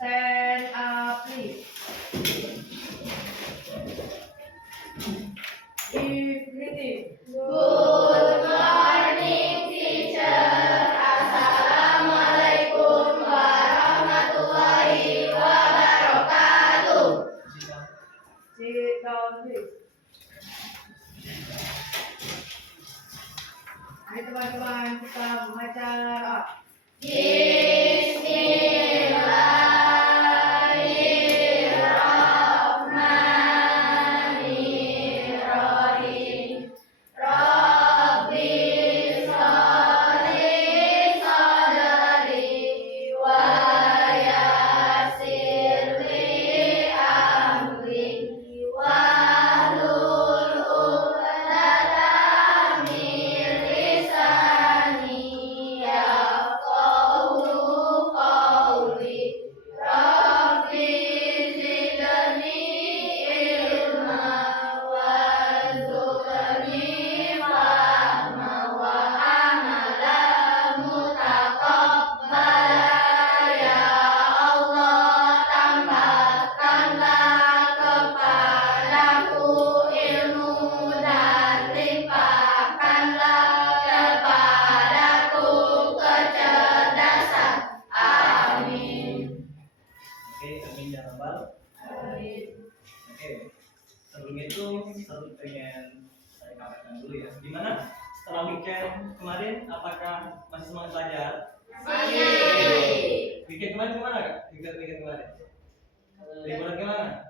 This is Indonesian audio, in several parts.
Stand up, please. Give greeting. Good morning, teacher. Assalamualaikum warahmatullahi wabarakatuh. Sit down, please. Ayo teman-teman, kita membaca doa. Bismillahirrahmanirrahim. Rabbi sholli sadri wa yassir li amri wahlul 'uqdatam min lisani yafqahu qawli. Rabbi zidni ilma warzuqni fahma wa amalan mutaqabbala. Ya Allah, tambahkanlah kepadaku ilmu dan limpahkanlah kepadaku kecerdasan. Amin. Oke, amin ya rabbal. Oke, sebelum itu saya pengen saya kabarkan dulu ya. Gimana setelah weekend kemarin? Apakah masih semangat belajar? Masih. Weekend kemarin gimana kak? Weekend kemarin? Liburan gimana?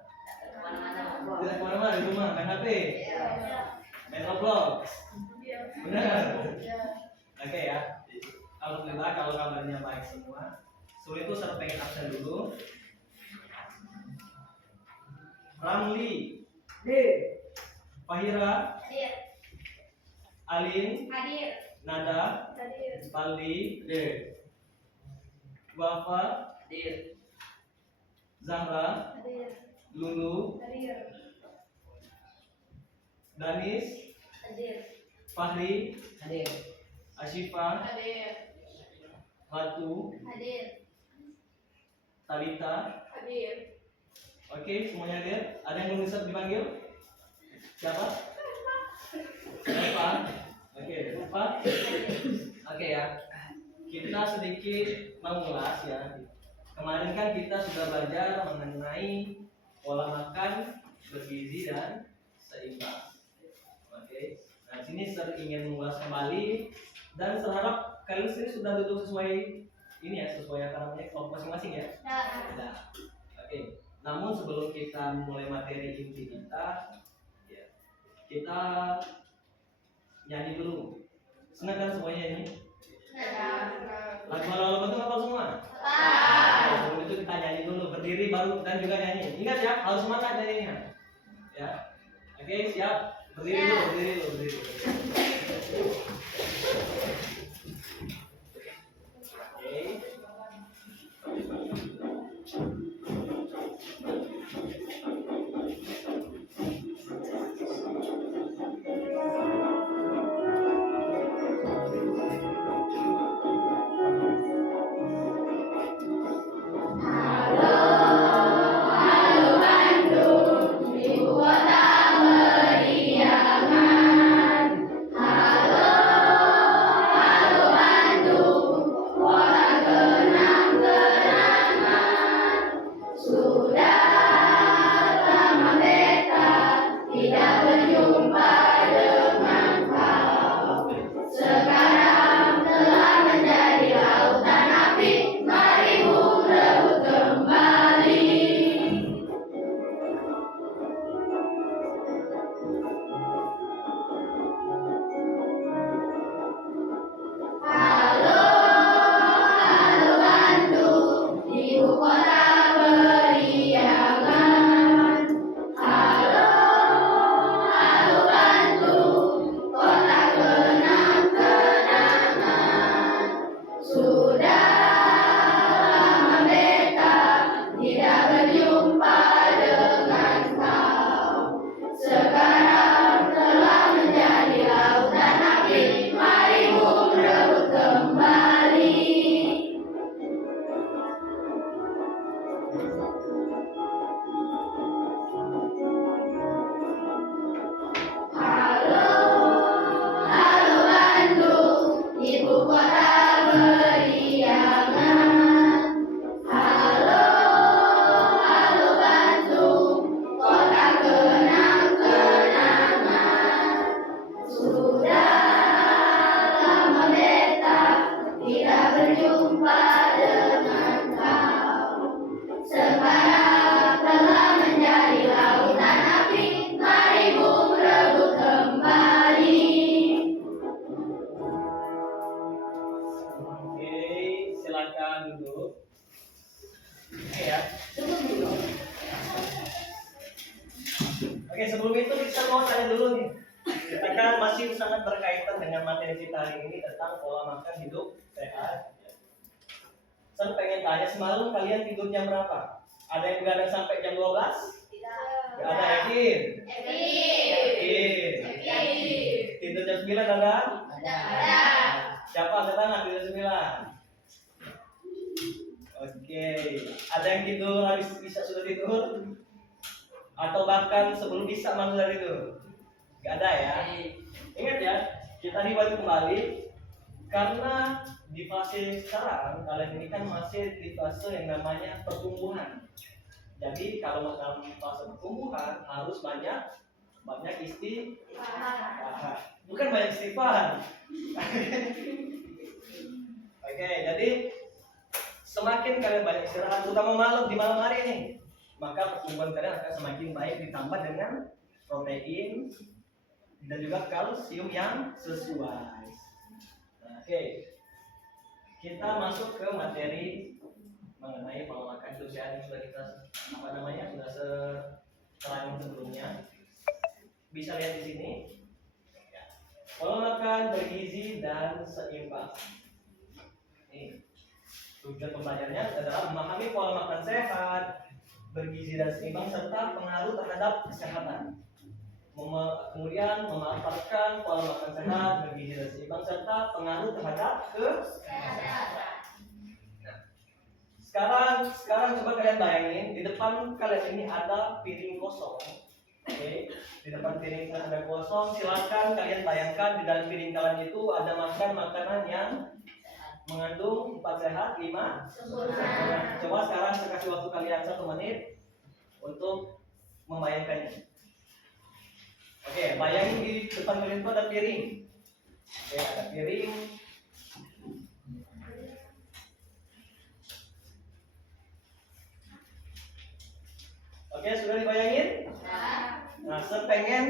Tidak kemana-mana di rumah, main HP, main Roblox. Benar? Oke ya. Alhamdulillah kalau kabarnya baik semua. Sebelum itu saya pengen absen dulu. Ramli, Hadir. Fahira, Hadir. Alin, Hadir. Nada, Hadir. Paldi, Wafa, Zahra, Hadir. Lulu, Hadir. Danis, Hadir. Fahri, Ashifa, Hadir. Ratu, Hadir. Talita. Hadir. Oke, semuanya hadir. Ada yang belum bisa dipanggil? Siapa? Lupa. Oke, lupa. Oke ya. Kita sedikit mengulas ya. Kemarin kan kita sudah belajar mengenai pola makan bergizi dan seimbang. Oke. Nah, sini saya ingin mengulas kembali dan saya harap kalian sini sudah duduk sesuai ini ya, sesuai apa namanya kelompok masing-masing ya. Nah, oke. Namun sebelum kita mulai materi inti kita, ya, kita nyanyi dulu. Senang kan semuanya ini? Lagu halo betul apa semua? Ya, sebelum itu kita nyanyi dulu, berdiri baru dan juga nyanyi. Ingat ya, harus semangat nyanyinya. Ya, oke siap. Berdiri dulu, berdiri dulu, berdiri dulu. Oke. Halo Bandung, ibu kota meriahan. sangat berkaitan dengan materi kita hari ini tentang pola makan hidup sehat. Saya pengen tanya, semalam kalian tidur jam berapa? Ada yang begadang sampai jam 12? Gak ada, yakin? Yakin. Tidur jam 9 ada? Ada. Siapa angkat tangan tidur 9? Oke. Ada yang tidur habis Isya sudah tidur? Atau bahkan sebelum Isya malam sudah tidur? Gak ada ya? Ingat ya, kita dibalik kembali karena di fase sekarang kalian ini kan masih di fase yang namanya pertumbuhan. Jadi kalau dalam fase pertumbuhan harus banyak istighfar. Bukan banyak istighfar. Oke, jadi semakin kalian banyak istirahat, terutama malam di malam hari ini, maka pertumbuhan kalian akan semakin baik, ditambah dengan protein dan juga kalsium yang sesuai. Nah, oke. Kita masuk ke materi mengenai pola makan hidup sehat yang sudah kita sudah setelah sebelumnya. Bisa lihat di sini. Pola makan bergizi dan seimbang. Ini tujuan pembelajarannya adalah memahami pola makan sehat, bergizi dan seimbang serta pengaruh terhadap kesehatan. Kemudian memanfaatkan pola makan sehat, bergizi dan seimbang serta pengaruh terhadap kesehatan. Nah, sekarang coba kalian bayangin di depan kalian ini ada piring kosong. Oke, di depan piring ada kosong. Silakan kalian bayangkan di dalam piring kalian itu ada makanan yang mengandung 4 sehat, 5 sempurna. Coba sekarang saya kasih waktu kalian 1 menit untuk membayangkannya. Oke, bayangin di depan kalian itu ada piring. Oke, ada piring. Oke, sudah dibayangin? Nah, saya pengen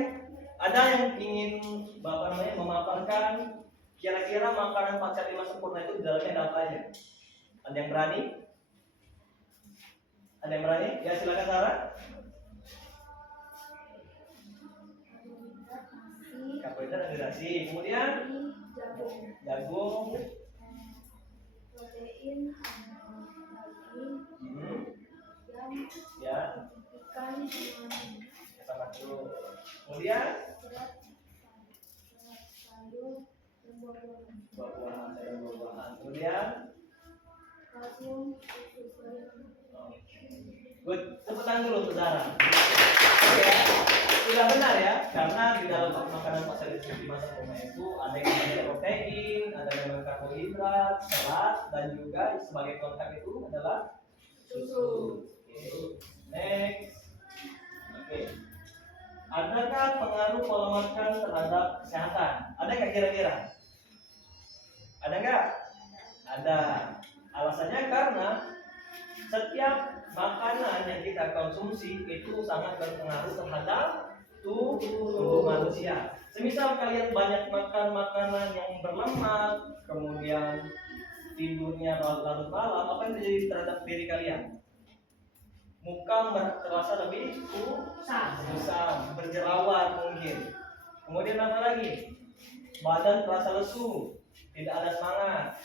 ada yang ingin Bapak memaparkan kira-kira makanan 4 sehat 5 sempurna itu di dalamnya ada apa aja? Ada yang berani? Ada yang berani? Ya, silakan Sarah. Karbohidrat dan nasi, kemudian jagung, Protein, daging, ya, ikan, sama dulu. Kemudian sayur, buah-buahan, sayur buah-buahan. Kemudian kalsium, good, tepuk tangan dulu untuk Sarah. Oke, sudah benar ya, karena di dalam makanan pasal di masa koma itu ada yang namanya protein, ada yang namanya karbohidrat, serat, dan juga sebagai pelengkap itu adalah susu. Oke. Next. Oke. Adakah pengaruh pola makan terhadap kesehatan? Ada nggak kira-kira? Ada nggak? Ada. Alasannya karena setiap makanan yang kita konsumsi itu sangat berpengaruh terhadap tubuh manusia. Semisal kalian banyak makan makanan yang berlemak, kemudian tidurnya larut malam, apa yang terjadi terhadap diri kalian? Muka terasa lebih kusam, berjerawat mungkin. Kemudian apa lagi? Badan terasa lesu, tidak ada semangat.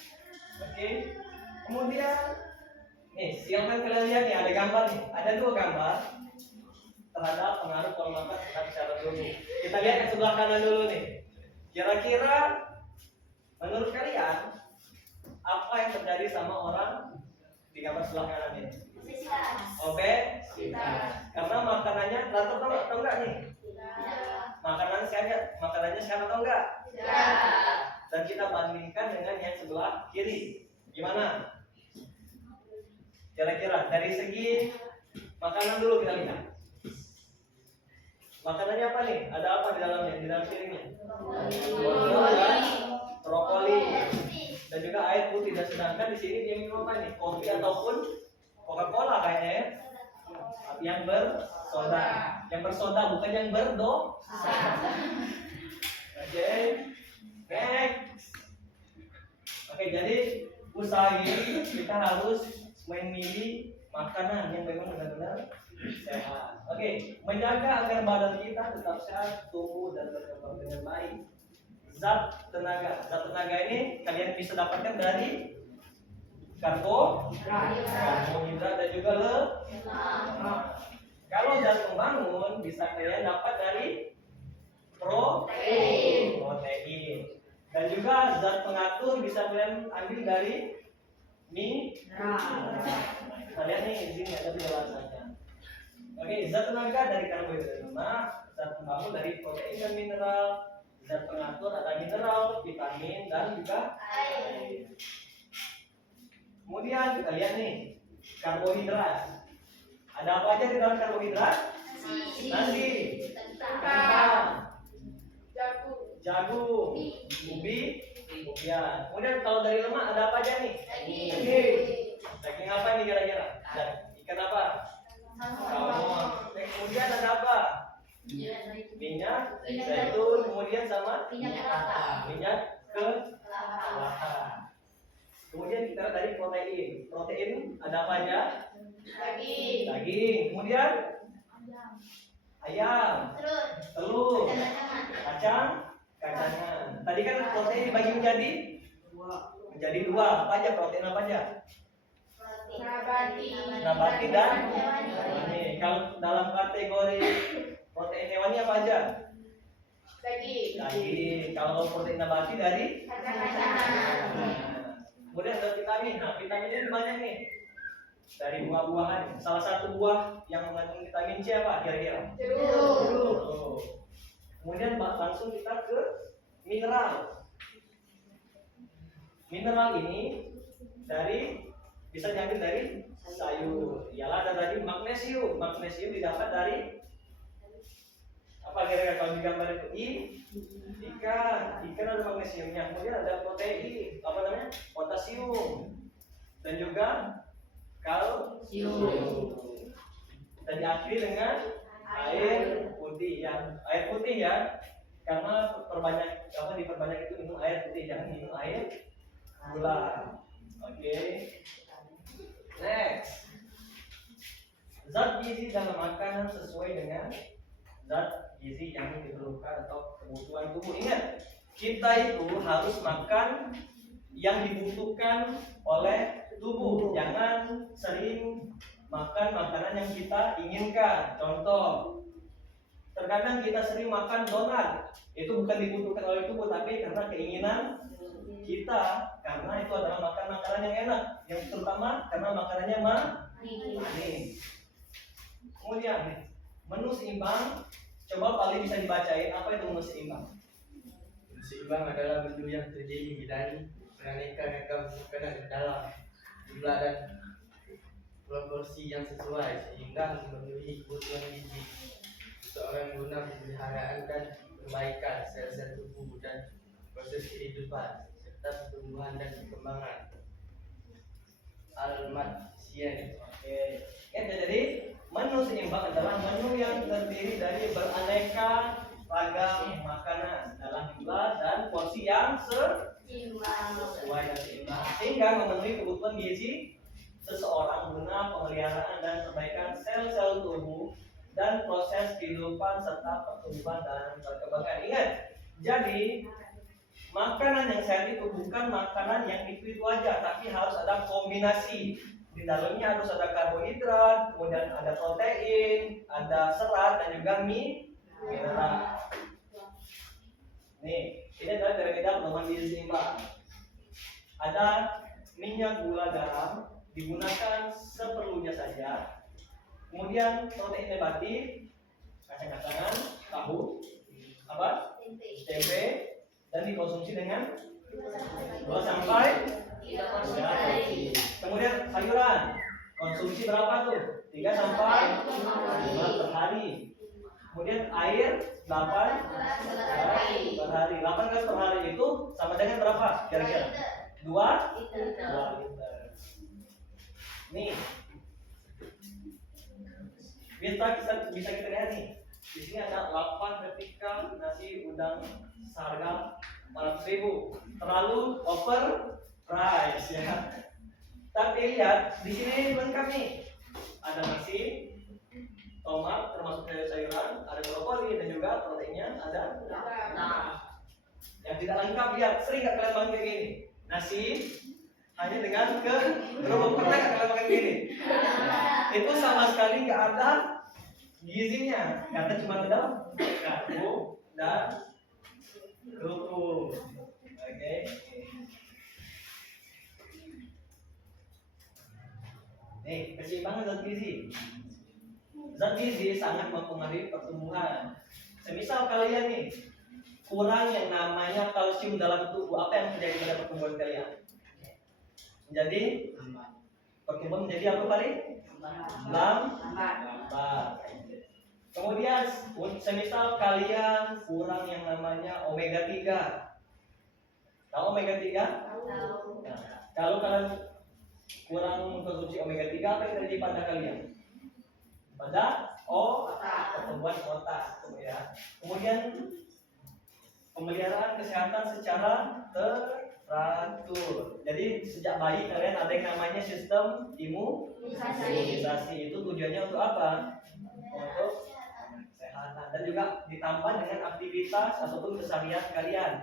Oke. Kemudian nih, silakan kalian lihat nih, ada gambar nih. Ada 2 gambar terhadap pengaruh pola makan terhadap kesehatan tubuh. Kita lihat yang sebelah kanan dulu nih. Kira-kira menurut kalian apa yang terjadi sama orang di gambar sebelah kanan ini? Karena makanannya rata atau enggak nih? Makanannya sehat atau enggak? Dan kita bandingkan dengan yang sebelah kiri. Gimana? Kira-kira dari segi makanan dulu kita lihat. Makanannya apa nih? Ada apa di dalamnya? Di dalam piringnya? Brokoli dan juga air putih. Dan sedangkan di sini dia minum apa nih? Kopi ataupun Coca-Cola kayaknya ya. Yang bersoda. Yang bersoda bukan yang berdosa. Oke. Next. Oke, jadi usahain kita harus memilih makanan yang memang benar-benar sehat. Oke, menjaga agar badan kita tetap sehat, tumbuh dan berkembang dengan baik. zat tenaga. Zat tenaga ini kalian bisa dapatkan dari karbohidrat dan juga lemak. Kalau zat pembangun bisa kalian dapat dari protein. Dan juga zat pengatur bisa kalian ambil dari mineral. Kita lihat nih di sini ada penjelasannya. Oke, zat tenaga dari karbohidrat dan lemak, zat pembangun dari protein dan mineral, zat pengatur ada mineral, vitamin dan juga air. Kemudian kita lihat nih karbohidrat. Ada apa aja di dalam karbohidrat? Nasi, jagung, ubi, kemudian kalau dari lemak ada apa aja nih? Daging apa nih kira-kira? Ikan apa? Salmon. Kemudian ada apa? Minyak zaitun, kemudian sama minyak kelapa. Kemudian kita lihat dari protein. Protein ada apa aja? Daging. Kemudian ayam, telur, kacangan. Tadi kan protein dibagi menjadi dua. Apa aja protein apa aja? Nabati dan hewani. Kalau dalam kategori protein hewani apa aja? Daging. Kalau protein nabati dari kemudian ada vitamin. Nah, vitamin ini banyak nih. Dari buah-buahan. Salah satu buah yang mengandung vitamin C apa kira-kira? Jeruk. Kemudian langsung kita ke mineral. Mineral ini bisa diambil dari sayur. Ialah ada tadi magnesium. Magnesium didapat dari apa kira-kira kalau digambar itu? Ikan ada magnesiumnya. Kemudian ada protein, apa namanya? Potasium. Dan juga kalsium. Dan diakhiri dengan air putih ya. Karena diperbanyak itu minum air putih, jangan minum air gula. Oke. Next. Zat gizi dalam makanan sesuai dengan zat gizi yang diperlukan atau kebutuhan tubuh. Ingat, kita itu harus makan yang dibutuhkan oleh tubuh. Jangan sering makan makanan yang kita inginkan. Contoh, terkadang kita sering makan donat. Itu bukan dibutuhkan oleh tubuh, tapi karena keinginan kita. Karena itu adalah makanan yang enak. Yang terutama karena makanannya manis. Kemudian, menu seimbang. Coba paling bisa dibacain apa itu menu seimbang? Menu seimbang adalah menu yang terdiri dari beraneka ragam makanan dalam jumlah dan proporsi yang sesuai sehingga memenuhi kebutuhan gizi seorang guna pemeliharaan dan perbaikan sel-sel tubuh dan proses kehidupan serta pertumbuhan dan perkembangan. Almat Sien. Oke. Jadi menu seimbang adalah menu yang terdiri dari beraneka ragam makanan dalam jumlah dan porsi yang sesuai dan seimbang sehingga memenuhi kebutuhan gizi seseorang guna pemeliharaan dan perbaikan sel-sel tubuh dan proses kehidupan serta pertumbuhan dan perkembangan. Ingat, jadi makanan yang sehat itu bukan makanan yang itu aja, tapi harus ada kombinasi. Di dalamnya harus ada karbohidrat, kemudian ada protein, ada serat dan juga mineral. Nih, ini adalah piramida pedoman gizi seimbang. Ada minyak, gula, garam digunakan seperlunya saja. Kemudian protein nabati, kacang-kacangan, tahu, tempe, dan dikonsumsi dengan 2 sampai 3 porsi. Kemudian sayuran, konsumsi berapa tuh? 3 sampai 5 per hari. Kemudian air 8 per hari. 8 gelas per hari itu sama dengan berapa kira-kira? 2 liter. Nih, bisa kita lihat nih. Di sini ada 8 replika nasi udang seharga 400.000. Terlalu overpriced ya. Tapi lihat di sini lengkap nih. Ada nasi, tomat termasuk sayuran, ada brokoli dan juga proteinnya ada. Yang tidak lengkap lihat, sering nggak kalian makan kayak gini? Nasi hanya dengan kerupuk, pernah nggak kalian makan gini? Itu sama sekali nggak ada gizinya, karena cuma ada karbo dan kerupuk. Oke. Nih, keseimbangan zat gizi. Zat gizi sangat mempengaruhi pertumbuhan. Semisal kalian nih kurang yang namanya kalsium dalam tubuh, apa yang terjadi pada pertumbuhan kalian? Menjadi pertumbuhan menjadi apa tadi? Lambat. Kemudian semisal kalian kurang yang namanya omega 3. Tahu omega 3? Tahu. Nah, kalau kalian kurang mengkonsumsi omega 3, apa yang terjadi pada kalian? Pada pertumbuhan otak, ya. Kemudian pemeliharaan kesehatan secara teratur. Jadi sejak bayi kalian ada yang namanya sistem imunisasi. Itu tujuannya untuk apa? Untuk kesehatan, dan juga ditambah dengan aktivitas ataupun keseharian kalian.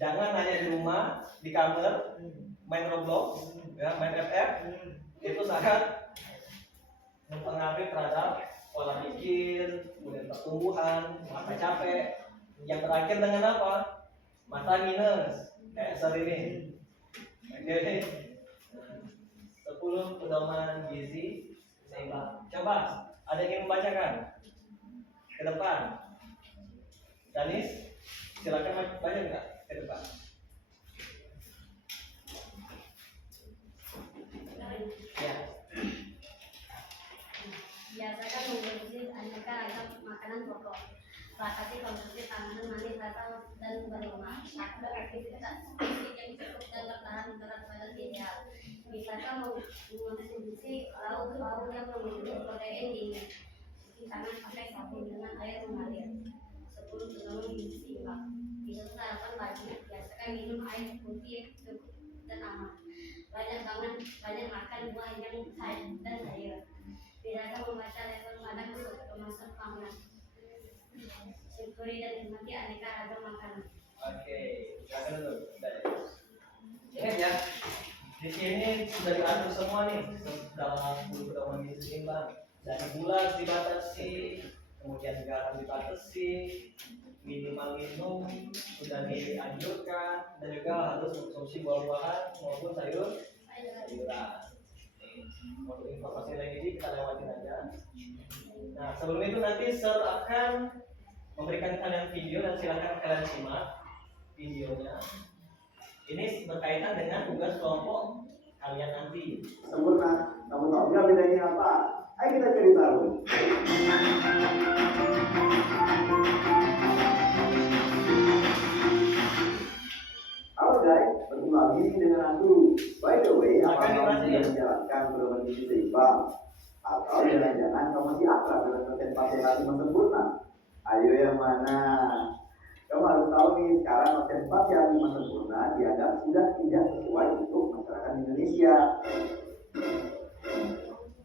Jangan hanya di rumah, di kamar, main Roblox, ya, main FF. Itu sangat mempengaruhi terhadap pola pikir, kemudian pertumbuhan, mata capek. Yang terakhir dengan apa? Mata minus, kayak seri ini. Oke. 10 pedoman gizi seimbang. Coba, ada yang ingin membacakan? Ke depan. Danis, silakan baca enggak ke depan. Ya. Biasakan mengkonsumsi aneka ragam makanan pokok. Batasi konsumsi makanan manis atau dan berlemak. Aktivitas fisik yang cukup dan bertahan berat badan ideal. Biasakan mengkonsumsi lauk-lauk yang memiliki protein tinggi. Cuci tangan pakai sabun dengan air mengalir. 10 pedoman gizi seimbang. Bisa sarapan pagi. Biasakan minum air putih cukup dan aman. Banyak makan buah yang sayur dan sayur. Biasakan membaca level pada kemasan pangan. Syukuri dan nikmati aneka ragam makanan. Oke, silakan dulu. Ingat ya, di sini sudah diatur semua nih dalam 10 pedoman gizi seimbang. Dari gula harus dibatasi, kemudian garam dibatasi, minimal minum sudah dianjurkan, dan juga harus mengkonsumsi buah-buahan maupun sayuran. Untuk informasi lagi kita lewatin aja. Nah, sebelum itu nanti Sir akan memberikan kalian video dan silakan kalian simak videonya. Ini berkaitan dengan tugas kelompok kalian nanti. Sempurna, kamu tahu nggak bedanya apa? Ayo kita cari tahu. Halo guys, bertemu lagi dengan aku. By the way, apa kamu sudah menjalankan pedoman gizi seimbang? Atau jangan-jangan kamu masih akrab dengan konten sehat lima sempurna? Ayo yang mana? Kamu harus tahu nih, sekarang konten sehat lima sempurna dianggap sudah tidak sesuai untuk masyarakat Indonesia.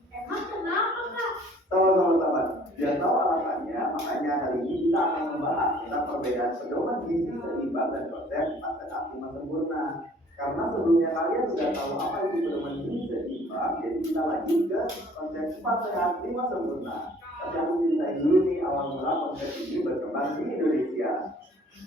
Emang kenapa, Kak? Sabar. Biar tahu alasannya, makanya hari ini kita akan membahas tentang perbedaan pedoman gizi seimbang dan konsep 4 sehat 5 sempurna. Karena sebelumnya kalian sudah tahu apa itu pedoman gizi seimbang, jadi kita lanjut ke konsep 4 sehat 5 sempurna. Tapi aku ceritain dulu nih awal mula konsep ini berkembang di Indonesia.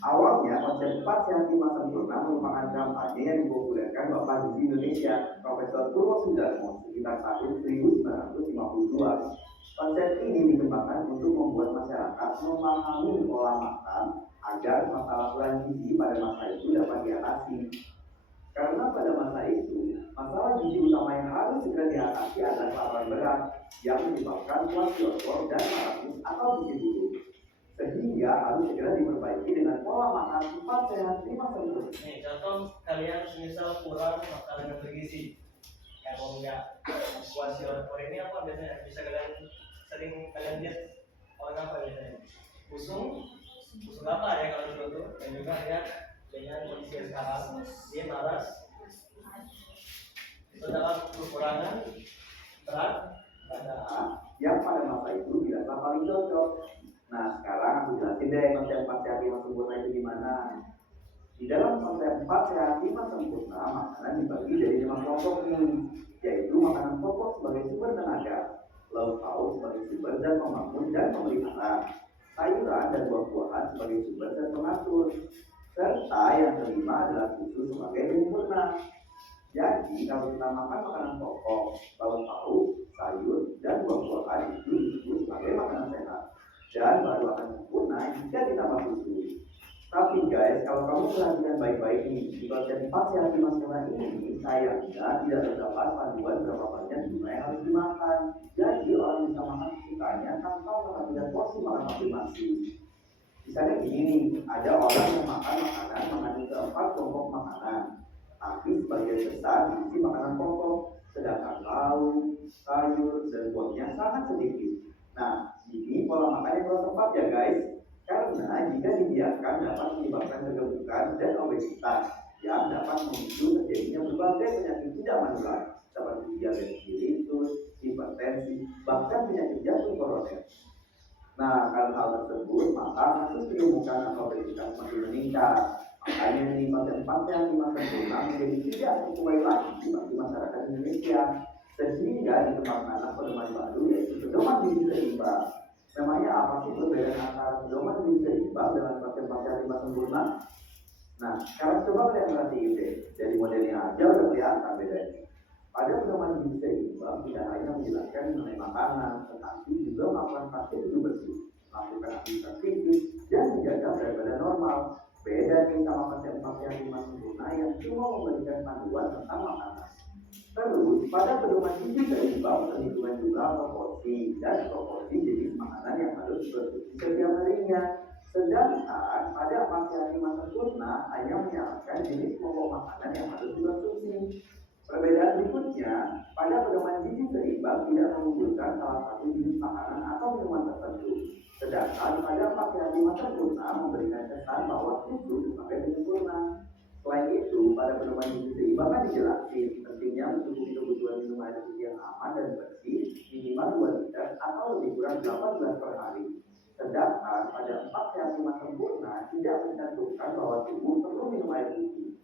Awalnya konsep 4 sehat 5 sempurna merupakan kampanye yang dipopulerkan Bapak Gizi Indonesia Profesor Purwosudarmo sekitar tahun 1952. Konsep ini dikembangkan untuk membuat masyarakat memahami pola makan agar masalah kurang gizi pada masa itu dapat diatasi. Karena pada masa itu, masalah gizi utama yang harus segera diatasi adalah kelaparan berat yang menyebabkan kwashiorkor dan marasmus atau gizi buruk. Sehingga harus segera diperbaiki dengan pola makan 4 sehat 5 sempurna. Nih, contoh kalian semisal kurang makanan yang bergizi. Kalau enggak kwashiorkor ini apa biasanya? Bisa sering kalian lihat orang apa biasanya? Busung apa ya kalau itu, dan juga ya dengan kondisi yang sekarang dia maras. Itu dalam kekurangan berat badan yang pada masa itu dirasa paling cocok. Nah, sekarang aku jelasin deh konsep 4 sehat 5 sempurna itu gimana. Di dalam konsep 4 sehat 5 sempurna, makanan dibagi jadi 5 kelompok nih, yaitu makanan pokok sebagai sumber tenaga, lauk pauk sebagai sumber zat pembangun dan pemelihara, sayuran dan buah-buahan sebagai sumber zat pengatur, serta yang kelima adalah susu sebagai penyempurna. Jadi kalau kita makan makanan pokok, lauk pauk, sayur, dan buah-buahan itu disebut sebagai makanan sehat, dan baru akan sempurna jika ditambah susu. Tapi guys, kalau kamu perhatikan baik-baik nih, di konsep 4 sehat 5 sempurna ini, sayangnya tidak terdapat panduan berapa banyak jumlah yang harus dimakan. Jadi orang bisa makan sesukanya tanpa memperhatikan porsi makan masing-masing. Misalnya gini nih, ada orang yang makan makanan mengandung keempat kelompok makanan, tapi sebagian besar diisi makanan pokok, sedangkan lauk, sayur, dan buahnya sangat sedikit. Nah, ini pola makan yang kurang tepat ya guys. Karena jika dibiarkan dapat menyebabkan kegemukan dan obesitas yang dapat memicu terjadinya berbagai penyakit tidak menular seperti diabetes mellitus, hipertensi, bahkan penyakit jantung koroner. Nah, karena hal tersebut, maka kasus kegemukan atau obesitas makin meningkat. Makanya nih konsep 4 sehat 5 sempurna menjadi tidak sesuai lagi bagi masyarakat Indonesia. Sehingga dikembangkan pedoman baru yaitu pedoman gizi seimbang. Namanya apa sih perbedaan antara pedoman gizi seimbang dengan konsep 4 sehat 5 sempurna? Nah, sekarang coba kalian perhatiin deh, dari modelnya aja udah kelihatan bedanya. Pada pedoman gizi seimbang tidak hanya menjelaskan mengenai makanan, tetapi juga melakukan praktik hidup bersih, melakukan aktivitas fisik, dan menjaga berat badan normal. Beda nih sama konsep 4 sehat 5 sempurna yang cuma memberikan panduan tentang makanan. Terus, pada pedoman gizi seimbang perhitungan jumlah proporsi dan proporsi jenis makanan yang harus dikonsumsi setiap harinya. Sedangkan pada 4 sehat 5 sempurna hanya menyarankan jenis pokok makanan yang harus dikonsumsi. Perbedaan berikutnya, pada pedoman gizi seimbang tidak mengunggulkan salah satu jenis makanan atau minuman tertentu. Sedangkan pada 4 sehat 5 sempurna memberikan kesan bahwa susu sebagai penyempurna. Selain itu, pada pedoman gizi seimbang kan dijelasin pentingnya mencukupi kebutuhan minum air putih yang aman dan bersih minimal 2 liter atau lebih kurang 8 gelas per hari. Sedangkan pada 4 sehat 5 sempurna tidak mencantumkan bahwa tubuh perlu minum air putih.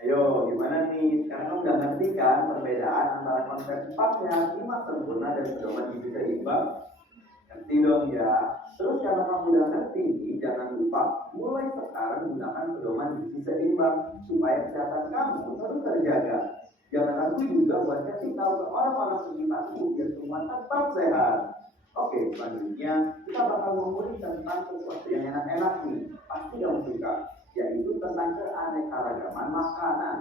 Ayo, gimana nih? Sekarang kamu udah ngerti kan perbedaan antara konsep 4 sehat 5 sempurna dan pedoman gizi seimbang? Ngerti dong ya. Terus karena kamu udah ngerti nih, jangan lupa mulai sekarang gunakan pedoman gizi seimbang supaya kesehatan kamu terus terjaga. Jangan ragu juga buat kasih tahu ke orang-orang sekitarmu biar semua tetap sehat. Oke, selanjutnya kita bakal ngomongin tentang sesuatu yang enak-enak nih. Pasti kamu suka, yaitu tentang keanekaragaman makanan.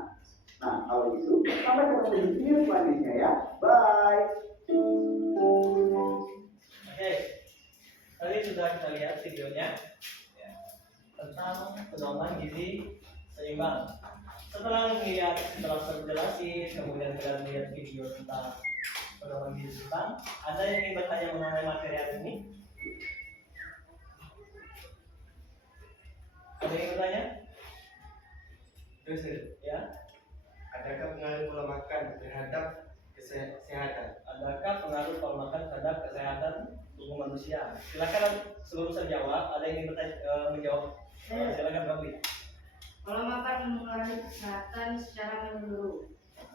Nah, kalau gitu, sampai ketemu di video selanjutnya ya. Bye. Oke, tadi sudah kita lihat videonya ya, tentang pedoman gizi seimbang. Setelah terjelasin, kemudian kita lihat video tentang pedoman gizi seimbang, ada yang ingin bertanya mengenai materi hari ini? Ada yang bertanya? Terus Ya, adakah pengaruh pola makan terhadap kesehatan? adakah pengaruh pola makan terhadap kesehatan tubuh manusia? Silakan sebelum saya jawab, ada yang ingin menjawab? Silakan Robi. Pola makan mempengaruhi kesehatan secara menyeluruh.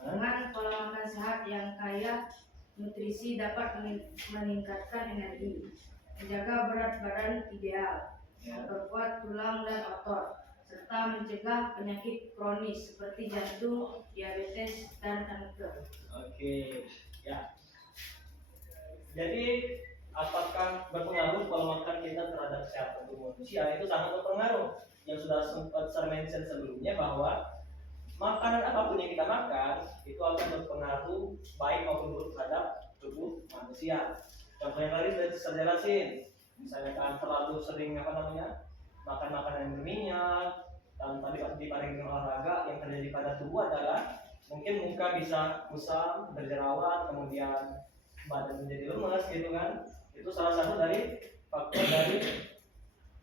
Dengan pola makan sehat yang kaya nutrisi dapat meningkatkan energi, menjaga berat badan ideal, memperkuat tulang dan otot, serta mencegah penyakit kronis seperti jantung, diabetes, dan kanker. Oke, ya. Jadi apakah berpengaruh pola makan kita terhadap kesehatan tubuh manusia? Itu sangat berpengaruh. Yang sudah sempat saya mention sebelumnya bahwa makanan apapun yang kita makan itu akan berpengaruh baik maupun buruk terhadap tubuh manusia. Contoh yang tadi sudah saya jelasin, misalnya kan terlalu sering makan makanan yang berminyak, dan tadi dibarengi olahraga, yang terjadi pada tubuh adalah mungkin muka bisa kusam, berjerawat, kemudian badan menjadi lemas gitu kan. Itu salah satu dari faktor dari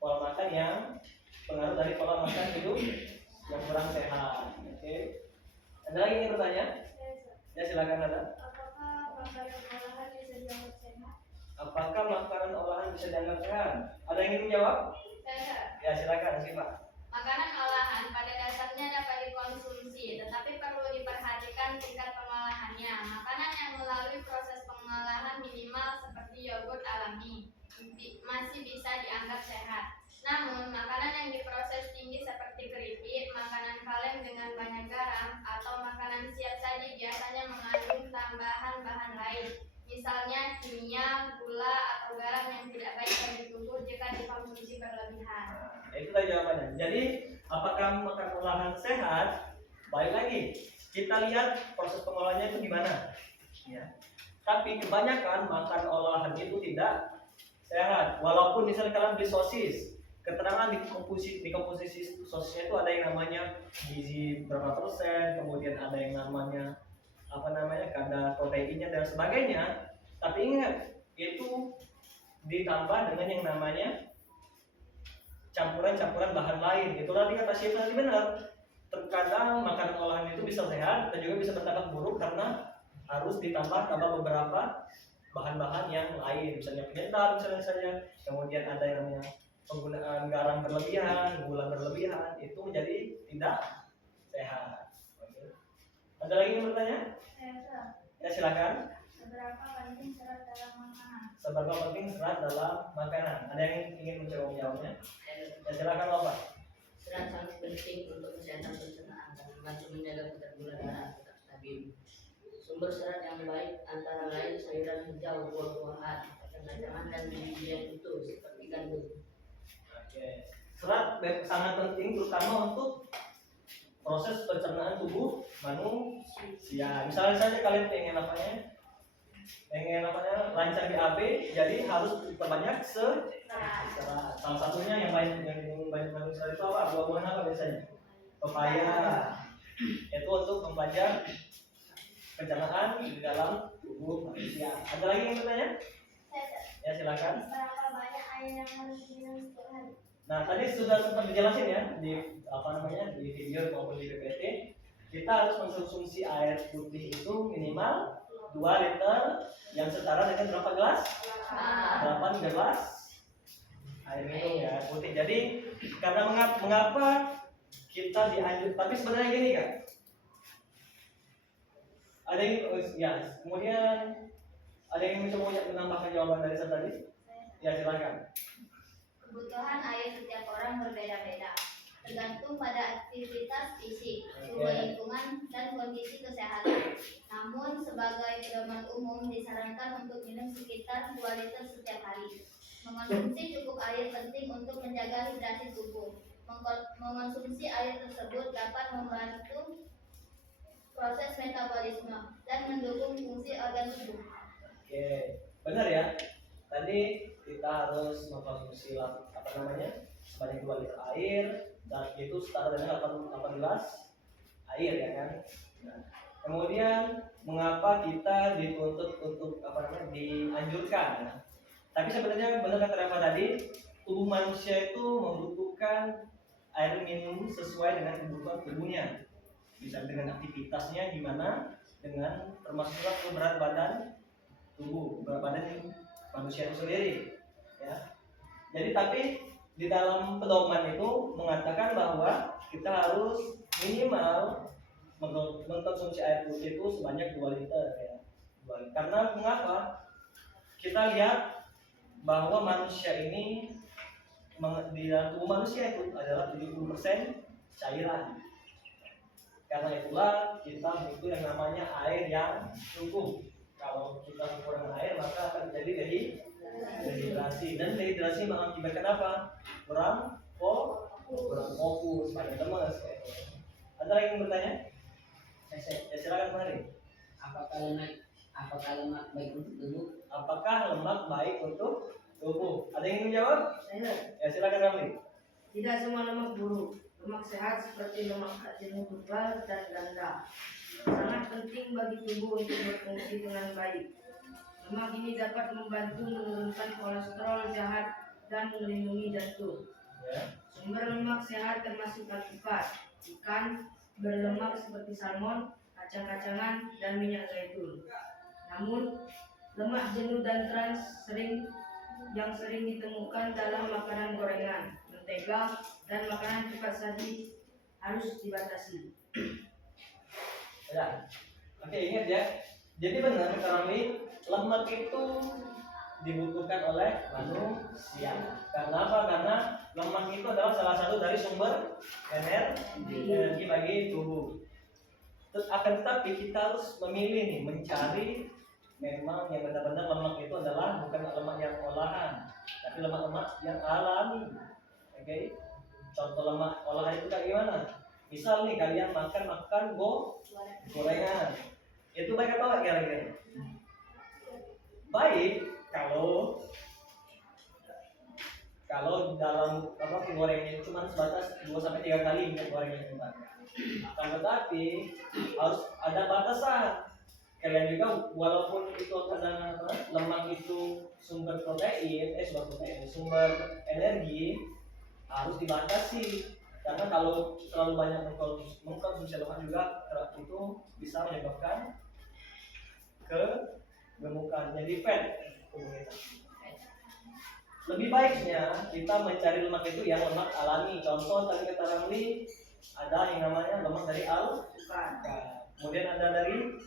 pola makan yang pengaruh dari pola makan hidup yang kurang sehat. Oke. Ada lagi yang bertanya? Ya, silakan ada. Apakah makanan olahan bisa dianggap sehat? Apakah makanan olahan bisa dianggap sehat? Ada yang ingin menjawab? Saya. Ya, silakan Siva. Makanan olahan pada dasarnya dapat dikonsumsi, tetapi perlu diperhatikan tingkat pengolahannya. Makanan yang melalui proses pengolahan minimal seperti yogurt alami masih bisa dianggap sehat. Namun, makanan yang diproses tinggi seperti keripik, makanan kaleng dengan banyak garam, atau makanan siap saji biasanya mengandung tambahan bahan lain, misalnya kimia, gula, atau garam yang tidak baik bagi tubuh jika dikonsumsi berlebihan. Nah, itulah jawabannya. Jadi, apakah makan olahan sehat? Baik lagi, kita lihat proses pengolahannya itu gimana. Ya. Tapi kebanyakan makan olahan itu tidak sehat. Walaupun misalnya kalian beli sosis, keterangan di komposisi sosisnya itu ada yang namanya gizi berapa persen, kemudian ada yang namanya kadar proteinnya dan sebagainya. Tapi ingat, itu ditambah dengan yang namanya campuran-campuran bahan lain. Itulah kata Syekh tadi benar. Terkadang makanan olahan itu bisa sehat dan juga bisa berdampak buruk karena harus ditambah beberapa bahan-bahan yang lain, misalnya penyedap misalnya saja. Kemudian ada yang namanya penggunaan garam berlebihan, gula berlebihan, itu menjadi tidak sehat. Oke. Ada lagi yang bertanya? Ya silakan. Seberapa penting serat dalam makanan? Seberapa penting serat dalam makanan? Ada yang ingin mencoba menjawabnya? Ya silakan Bapak. Serat sangat penting untuk kesehatan pencernaan dan membantu menjaga kadar gula darah tetap stabil. Sumber serat yang baik antara lain sayuran hijau, buah-buahan, kacang-kacangan dan biji yang utuh seperti gandum. Oke. Serat sangat penting terutama untuk proses pencernaan tubuh manusia. Misalnya saja kalian pengen lancar BAB, jadi harus diperbanyak serat. Salah satunya yang banyak manusia itu apa? Buah-buahan apa biasanya? Pepaya. Itu untuk memperbanyak pencernaan di dalam tubuh manusia. Ada lagi yang bertanya? Ya silakan. Berapa banyak air yang harus diminum setiap hari? Nah tadi sudah sempat dijelasin ya di di video maupun di PPT. Kita harus mengkonsumsi air putih itu minimal 2 liter yang setara dengan berapa gelas? 8 gelas air minum ya putih. Jadi karena mengapa kita dianjur? Tapi sebenarnya gini kan? Ada yang kemudian ada yang mencoba menambahkan jawaban dari saya tadi? Ya silakan. Kebutuhan air setiap orang berbeda-beda, tergantung pada aktivitas fisik, suhu lingkungan, dan kondisi kesehatan. Namun, sebagai pedoman umum disarankan untuk minum sekitar 2 liter setiap hari. Mengonsumsi cukup air penting untuk menjaga hidrasi tubuh. Mengonsumsi air tersebut dapat membantu proses metabolisme dan mendukung fungsi organ tubuh. Oke, benar ya. Tadi kita harus mengkonsumsi sebanyak 2 liter air dan itu setara dengan 8 gelas air ya kan. Nah, kemudian mengapa kita dituntut untuk dianjurkan? Nah, tapi sebenarnya benar kata Rafa tadi, tubuh manusia itu membutuhkan air minum sesuai dengan kebutuhan tubuhnya. Bisa dengan aktivitasnya gimana, dengan termasuk juga berat badan tubuh, berat badan manusia itu sendiri ya. Jadi tapi di dalam pedoman itu mengatakan bahwa kita harus minimal mengkonsumsi air putih itu sebanyak 2 liter ya. Karena mengapa? Kita lihat bahwa manusia ini di dalam tubuh manusia itu adalah 70% cairan. Karena itulah kita butuh yang namanya air yang cukup. Kalau kita kekurangan air maka akan terjadi dehidrasi, dan dehidrasi mengakibatkan apa? Kurang fokus, pada lemas. Ada lagi yang bertanya? Ya silakan mari. Apakah lemak baik untuk tubuh? Apakah lemak baik untuk tubuh? Ada yang ingin menjawab? Ya silakan Ramli. Tidak semua lemak buruk. Lemak sehat seperti lemak tak jenuh tebal dan ganda sangat penting bagi tubuh untuk berfungsi dengan baik. Lemak ini dapat membantu menurunkan kolesterol jahat dan melindungi jantung. Sumber lemak sehat termasuk alpukat, ikan berlemak seperti salmon, kacang-kacangan, dan minyak zaitun. Namun, lemak jenuh dan trans yang sering ditemukan dalam makanan gorengan, mentega, dan makanan cepat saji harus dibatasi. Ya. Oke, ingat ya. Jadi benar kami lemak itu dibutuhkan oleh manusia. Karena apa? Karena lemak itu adalah salah satu dari sumber energi bagi tubuh. Terus akan tetapi kita harus memilih nih, mencari memang yang benar-benar lemak itu adalah bukan lemak yang olahan, tapi lemak-lemak yang alami. Oke. Contoh lemak olahan itu kayak gimana? Misal nih kalian makan gorengan. Itu baik atau enggak kira-kira? Baik kalau dalam penggorengnya cuma sebatas 2 sampai 3 kali minyak gorengnya cuma. Akan tetapi harus ada batasan. Kalian juga walaupun itu kadang lemak itu sumber sumber energi harus dibatasi. Karena kalau terlalu banyak mengkonsumsi lemak juga itu bisa menyebabkan kegemukan, jadi fat. Lebih baiknya kita mencari lemak itu yang lemak alami. Contoh tadi kata Ramli, ada yang namanya lemak dari alpukat, kemudian ada dari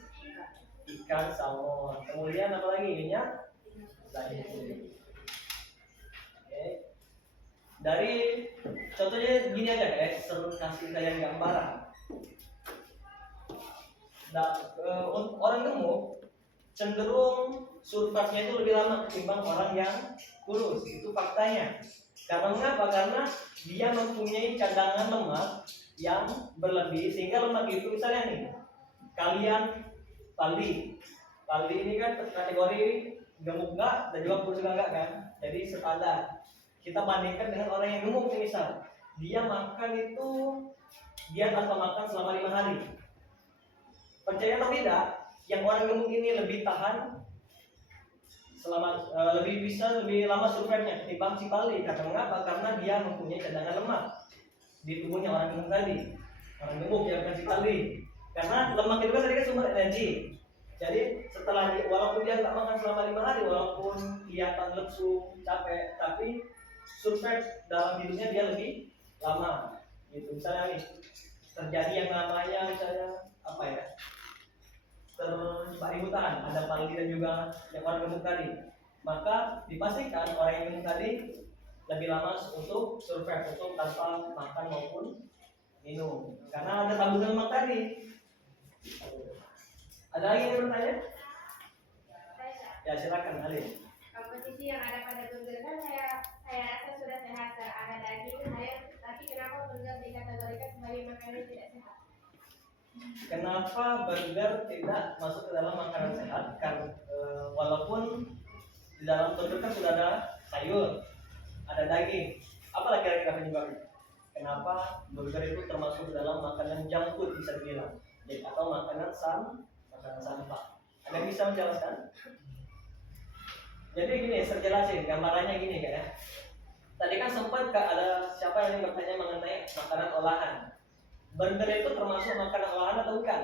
ikan salmon, kemudian apa lagi, minyak zaitun. Oke. Dari contohnya gini aja guys, kasih kalian gambaran. Orang gemuk cenderung surfatnya itu lebih lama ketimbang orang yang kurus. Itu faktanya. Karena mengapa? Karena dia mempunyai cadangan lemak yang berlebih, sehingga lemak itu misalnya nih, kalian Paldi ini kan kategori gemuk enggak dan juga kurus enggak kan? Jadi standar. Kita bandingkan dengan orang yang gemuk nih, misal dia makan itu dia tanpa makan selama 5 hari. Percaya atau tidak, yang orang gemuk ini lebih tahan selama lebih lama survivenya ketimbang si Bali. Karena mengapa? Karena dia mempunyai cadangan lemak di tubuhnya orang gemuk tadi. Orang gemuk ya, bukan si Bali. Karena lemak itu kan tadi kan sumber energi. Jadi setelah walaupun dia nggak makan selama 5 hari, walaupun kelihatan lesu, capek, tapi survive dalam hidupnya dia lebih lama. Gitu. Misalnya nih terjadi yang namanya misalnya apa ya? Terjebak di hutan, ada Paldi dan juga yang orang gemuk tadi, maka dipastikan orang yang gemuk tadi lebih lama untuk survive, untuk tanpa makan maupun minum, karena ada tabungan lemak tadi. Ada lagi yang bertanya? Ya silakan Ali. Komposisi yang ada pada burger kan saya rasa sudah sehat, ada daging, tapi kenapa burger dikategorikan sebagai makanan tidak sehat? Kenapa burger tidak masuk ke dalam makanan sehat? Karena walaupun di dalam burger kan sudah ada sayur, ada daging. Apalah kira-kira penyebabnya? Kenapa burger itu termasuk ke dalam makanan junk food bisa dibilang, atau makanan sampah? Ada yang bisa menjelaskan? Jadi gini, saya jelasin gambarannya gini kan ya. Tadi kan sempat ada siapa yang bertanya mengenai makanan olahan. Burger itu termasuk makanan olahan atau bukan?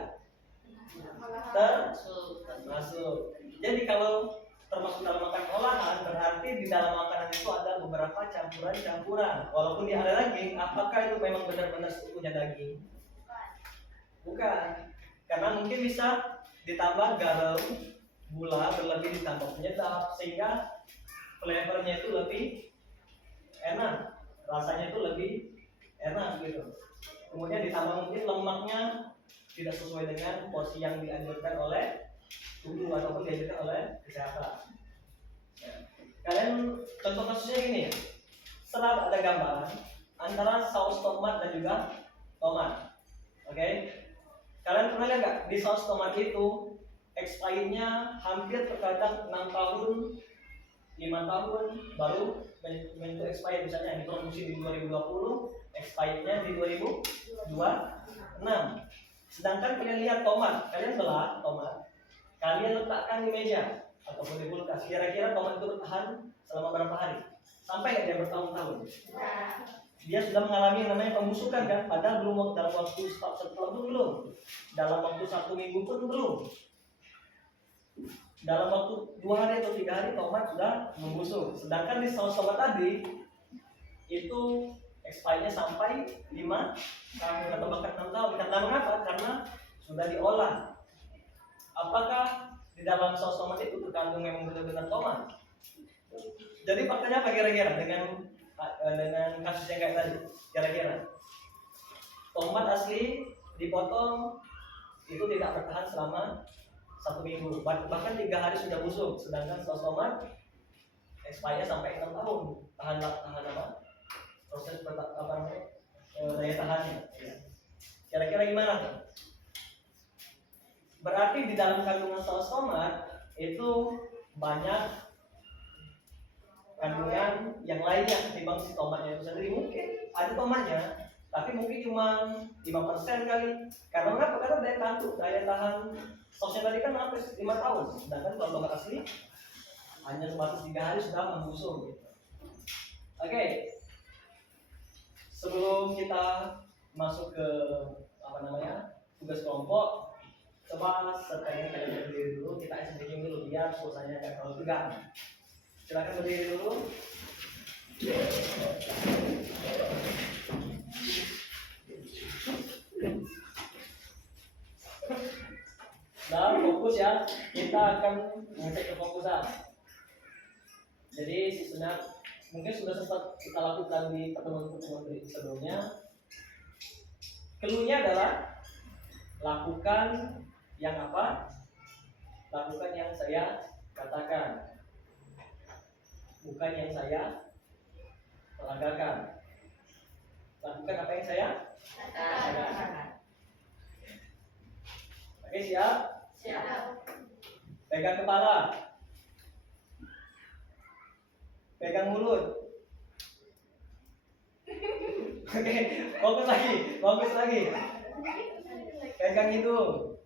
Termasuk. Jadi kalau termasuk dalam makanan olahan, berarti di dalam makanan itu ada beberapa campuran. Walaupun dia ada daging, apakah itu memang benar-benar seutuhnya daging? Bukan. Karena mungkin bisa ditambah garam, gula berlebih, ditambah penyedap, sehingga flavornya itu lebih enak, rasanya itu lebih enak gitu. Kemudian ditambah mungkin lemaknya tidak sesuai dengan porsi yang dianjurkan oleh tubuh ataupun dianjurkan oleh kesehatan. Kalian contoh kasusnya gini ya, serap ada gambaran antara saus tomat dan juga tomat. Oke, kalian pernah lihat nggak di saus tomat itu expirednya hampir terkadang 6 tahun, 5 tahun baru menyentuh expired. Misalnya diproduksi di 2020, expirednya di 2026. Sedangkan kalian lihat tomat, kalian belah tomat, kalian letakkan di meja ataupun di kulkas, kira-kira tomat itu bertahan selama berapa hari? Sampai nggak dia bertahun-tahun? Dia sudah mengalami yang namanya pembusukan kan? Padahal belum dalam waktu setelah itu belum, dalam waktu 1 minggu pun belum. Dalam waktu 2 hari atau 3 hari tomat sudah membusuk. Sedangkan di saus tomat tadi itu expirednya sampai 5 tahun atau bahkan 6 tahun. Karena mengapa? Karena sudah diolah. Apakah di dalam saus tomat itu terkandung memang benar-benar tomat? Jadi faktanya apa kira-kira dengan kasus yang kayak tadi? Kira-kira tomat asli dipotong itu tidak bertahan selama 1 minggu, bahkan 3 hari sudah busuk. Sedangkan saus tomat expirednya sampai 6 tahun. Tahan apa? Proses daya tahannya. Kira-kira gimana tuh? Berarti di dalam kandungan saus tomat itu banyak kandungan yang lainnya ketimbang si tomatnya itu sendiri. Mungkin ada tomatnya, tapi mungkin cuma 5% kali. Karena kenapa? Karena daya tahan sausnya tadi kan hampir 5 tahun. Sedangkan kalau tomat asli hanya sebatas 3 hari sudah membusuk gitu. Oke. Sebelum kita masuk ke tugas kelompok, coba setelahnya kalian berdiri dulu, kita SMBing dulu biar suasananya agak terlalu tegang. Silakan berdiri dulu. Dan fokus ya, kita akan mengecek kefokusan. Jadi sistemnya mungkin sudah sempat kita lakukan di pertemuan-pertemuan sebelumnya. Clue-nya adalah lakukan yang apa? Lakukan yang saya katakan, bukan yang saya peragakan. Lakukan apa yang saya katakan. Oke, siap? Siap. Pegang kepala, pegang mulut. Oke, fokus lagi. Pegang hidung,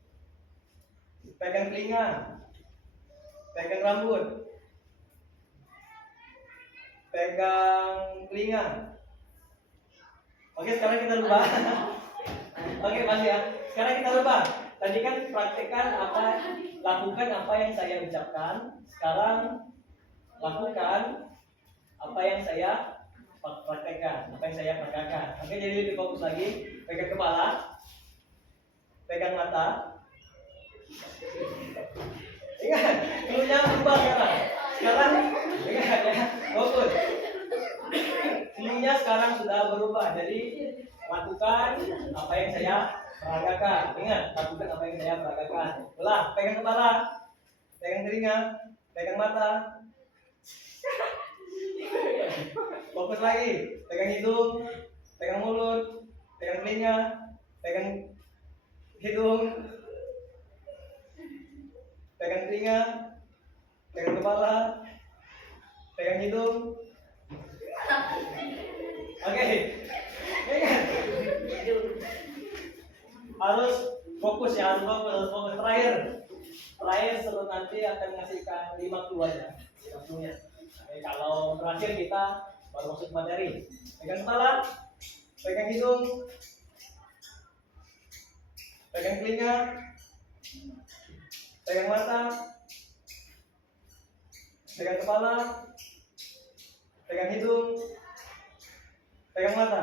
pegang telinga, pegang rambut, pegang telinga. Oke, sekarang kita lupa. Oke, pasti ya. Sekarang kita lupa. Tadi kan praktekkan lakukan apa yang saya ucapkan. Sekarang lakukan apa yang saya praktekkan, apa yang saya peragakan. Oke, jadi lebih fokus lagi. Pegang kepala, pegang mata. Ingat, clue-nya berubah sekarang. Ingat ya, fokus. Clue-nya sekarang sudah berubah. Jadi lakukan apa yang saya peragakan. Ingat, lakukan apa yang saya peragakan. Ulang, pegang kepala, pegang telinga, pegang mata. Fokus lagi, pegang hidung, pegang mulut, pegang telinga, pegang hidung, pegang telinga, pegang kepala, pegang hidung. Oke, ingat, harus fokus ya, harus fokus. Terakhir sebelum nanti akan ngasihkan 5 clue aja, 5 clue-nya. Oke, kalau terakhir kita baru masuk materi. Pegang kepala, pegang hidung, pegang telinga, pegang mata, pegang kepala, pegang hidung, pegang mata.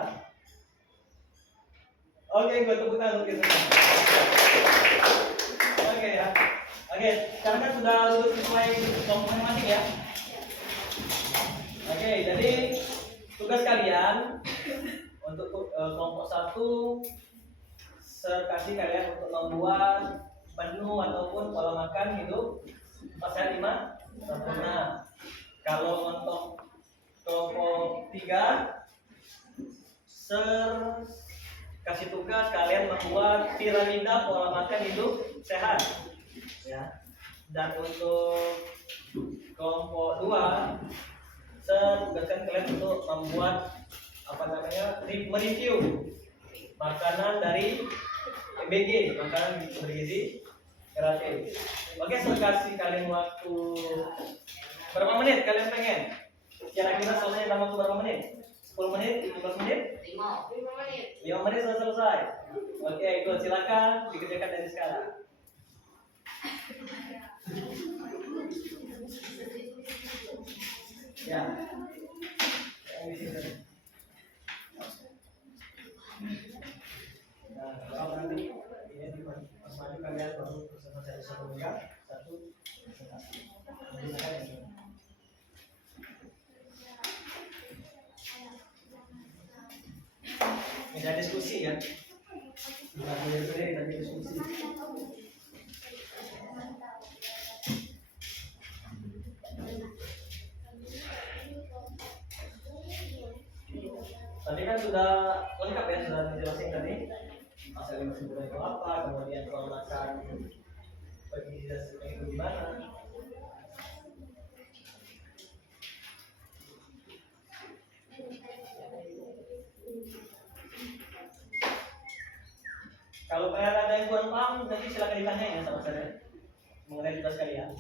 Oke, gue tepuk tangan untuk kita. Oke ya. Oke, sekarang kan sudah lulus sesuai kelompok masing-masing ya. Oke, jadi tugas kalian untuk kelompok 1, saya kasih kalian untuk membuat menu ataupun pola makan hidup 4 sehat 5 sempurna. Kalau untuk kelompok 3, kasih tugas kalian membuat piramida pola makan hidup sehat ya. Dan untuk kelompok 2, saya tugaskan kalian untuk membuat mereview makanan dari MBG, makanan bergizi kreatif. Oke, saya kasih kalian waktu berapa menit kalian pengen? Kira-kira selesai dalam waktu berapa menit? 10 menit, 15 menit? 5 menit sudah selesai. Oke, ikut silakan dikerjakan dari sekarang. Ya. satu megang, satu presentasi. Gunakan ini. Ini ada diskusi kan? Bukan sendiri tapi diskusi. Tadi kan sudah lengkap ya, sudah dijelasin tadi masa lima sempurna itu apa, kemudian kalau makan pergi itu gimana. Kalau ada yang kurang paham, nanti silakan ditanya ya sama saya mengenai tugas kalian.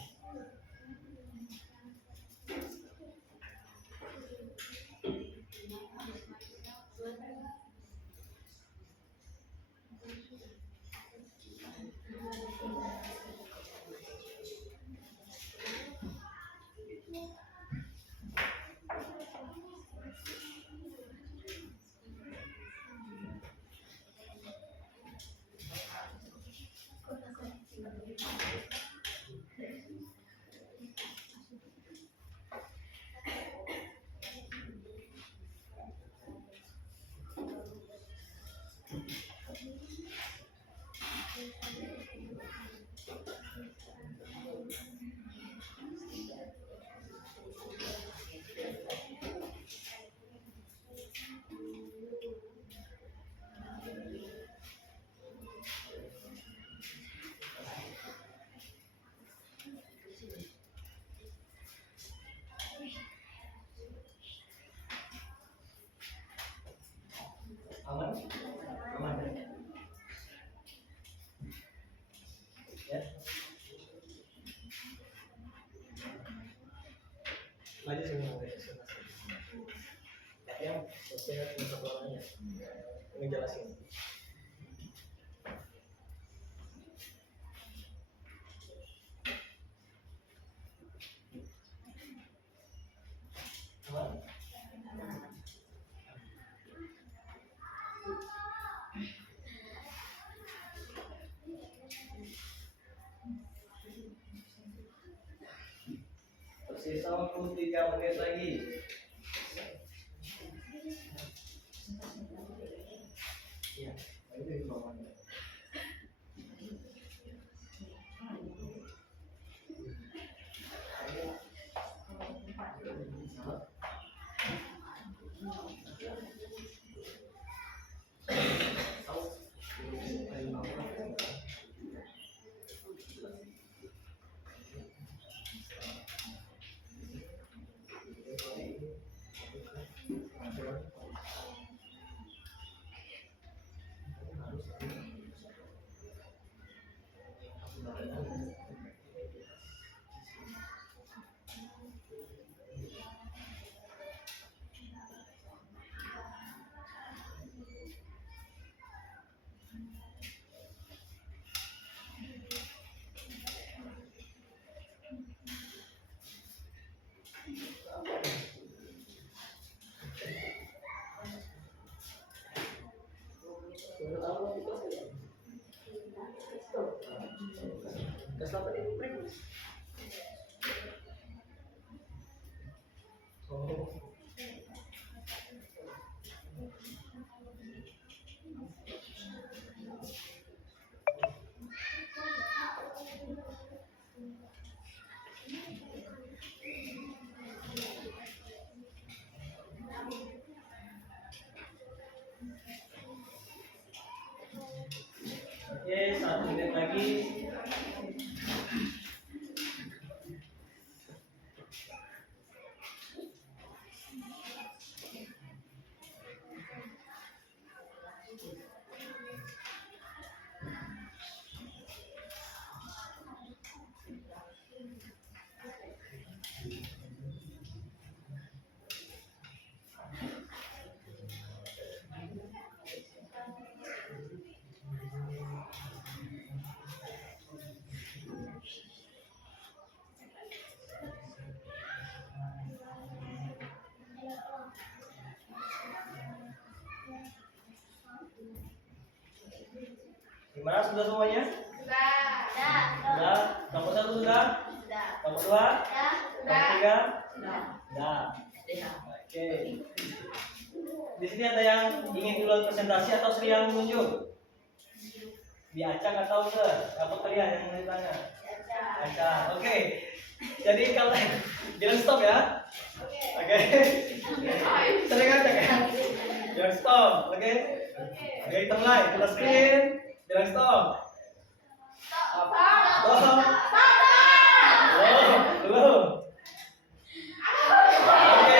Aman? Aman ya? Maju semua yang sesuai dengan kepalanya ngejelasin. Aman? Tersisa waktu 3 menit lagi. Ya, ini di bawahnya. Oke, 1 menit lagi. Gimana, sudah semuanya? Sudah. Dah. Sudah. sudah? Sudah. Kelompok 2? Ya. Kelompok 3? Sudah. Sudah. SDH. Oke. Di sini ada yang ingin dulu presentasi atau Sri yang menunjuk? Diacak atau ke? Apa kalian yang mau ditanya? Acak. Oke. Jadi kalau jangan stop ya. Oke. Sering acak ya. Jangan stop. Oke. Oke, kita mulai. Kita screen. Jangan stop. Stop. Oh, belum. Oke.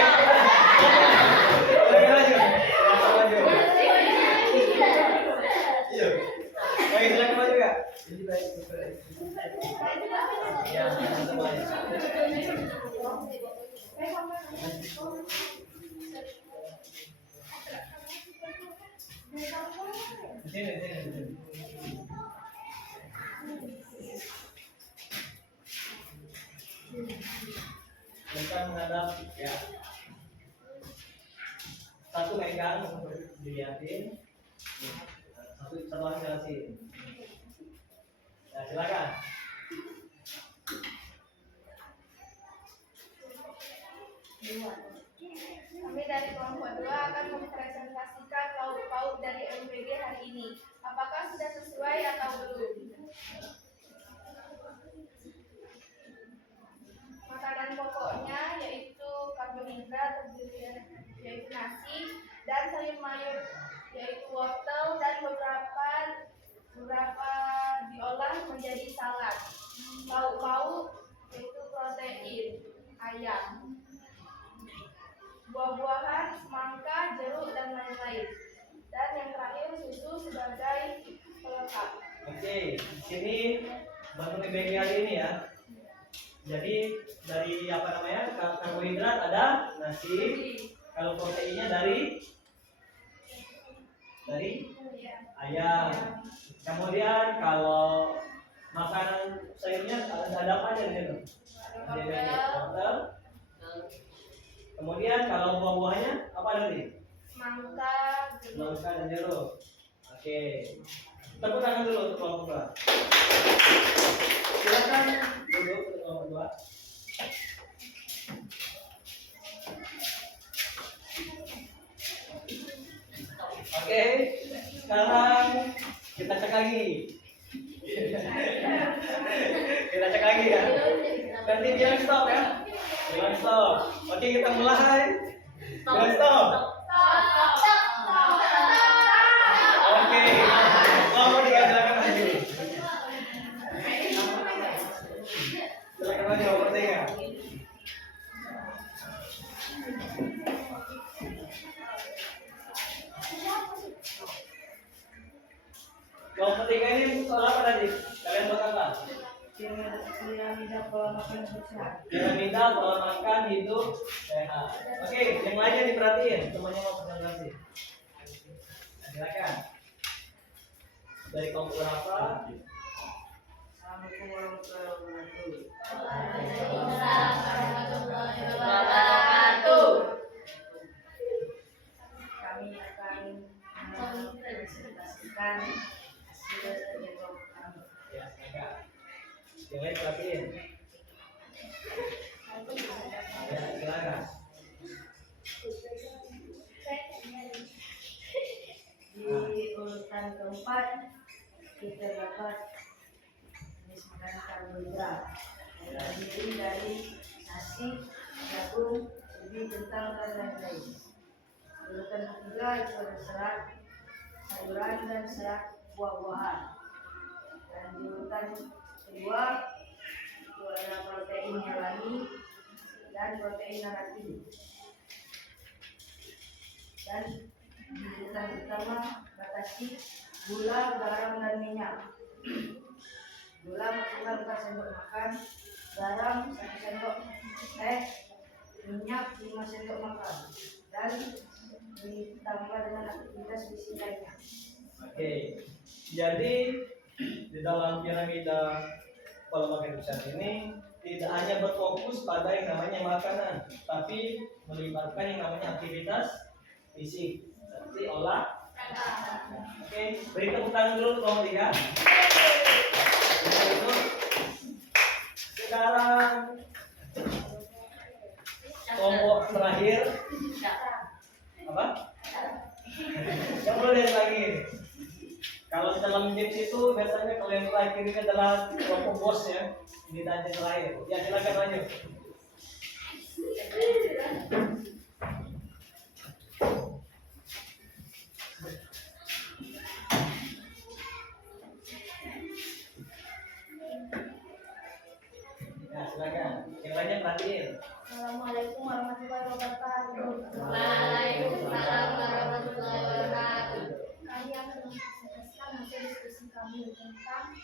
Silakan lanjut. Silakan lanjut. Iya. Oke, silakan lanjut Kak. Ya, semuanya. Sini, sini. Kita menghadap ya. Satu megang dilihatin. Satu lagi jelasin. Ya, silakan. Kami dari kelompok 2 akan mempresentasikan lauk pauk dari MPG hari ini. Apakah sudah sesuai atau belum? Makanan pokoknya yaitu karbohidrat yaitu nasi dan sayur mayur yaitu wortel dan beberapa diolah menjadi salad. Lauk pauk yaitu protein ayam. Buah-buahan, semangka, jeruk, dan lain-lain. Dan yang terakhir susu sebagai pelengkap. Oke, di sini baru MBG hari ini ya. Jadi dari apa namanya? Karbohidrat ada nasi. Kalau proteinnya dari ayam. Kemudian kalau makanan sayurnya ada apa aja di situ? Wortel. Kemudian kalau buah-buahnya apa tadi? Semangka, jeruk. Semangka dan jeruk. Oke. Tepuk tangan dulu untuk kelompok 2. Silakan duduk untuk kelompok 2. Oke. Sekarang kita cek lagi. Kita cek lagi ya. Nanti bilang stop ya. Bilang stop. Oke, kita mulai. Bilang stop. Oke. Mau silakan maju. Silakan maju nomor 3. Kelompok 3 ini soal apa tadi? Kalian buat apa? Piramida pola makan sehat. Piramida pola makan hidup sehat. Oke, yang lainnya diperhatiin. Semuanya mau presentasi. Silakan. Dari kelompok berapa? Assalamualaikum warahmatullahi Wabarakatuh. Kami akan mempresentasikan hasil dialog kami. Ya, silakan. Yang lain perhatiin. Ya, silakan. Di urutan keempat kita dapat jenis makanan karbohidrat yang terdiri dari nasi, jagung, ubi, kentang, dan lain-lain. Urutan ketiga itu ada serat sayuran dan serat buah-buahan. Dan di urutan kedua itu ada protein hewani dan protein nabati. Dan di urutan pertama batasi gula, garam, dan minyak. Gula masukkan 4 sendok makan, garam 1 sendok teh, minyak 5 sendok makan, dan ditambah dengan aktivitas gizi lainnya. Oke. Jadi di dalam piramida pola makan sehat ini tidak hanya berfokus pada yang namanya makanan, tapi melibatkan yang namanya aktivitas fisik seperti Oke, beri tepuk tangan dulu untuk kelompok 3. terakhir apa? Yang perlu lihat lagi. Kalau di dalam games itu biasanya kalau yang terakhir ini adalah kelompok bos ya. Ini tanya terakhir. Ya silakan lanjut. Ya silakan. Yang lainnya perhatiin. Assalamualaikum warahmatullahi wabarakatuh. Waalaikumsalam warahmatullahi wabarakatuh. Kami akan menjelaskan hasil diskusi kami tentang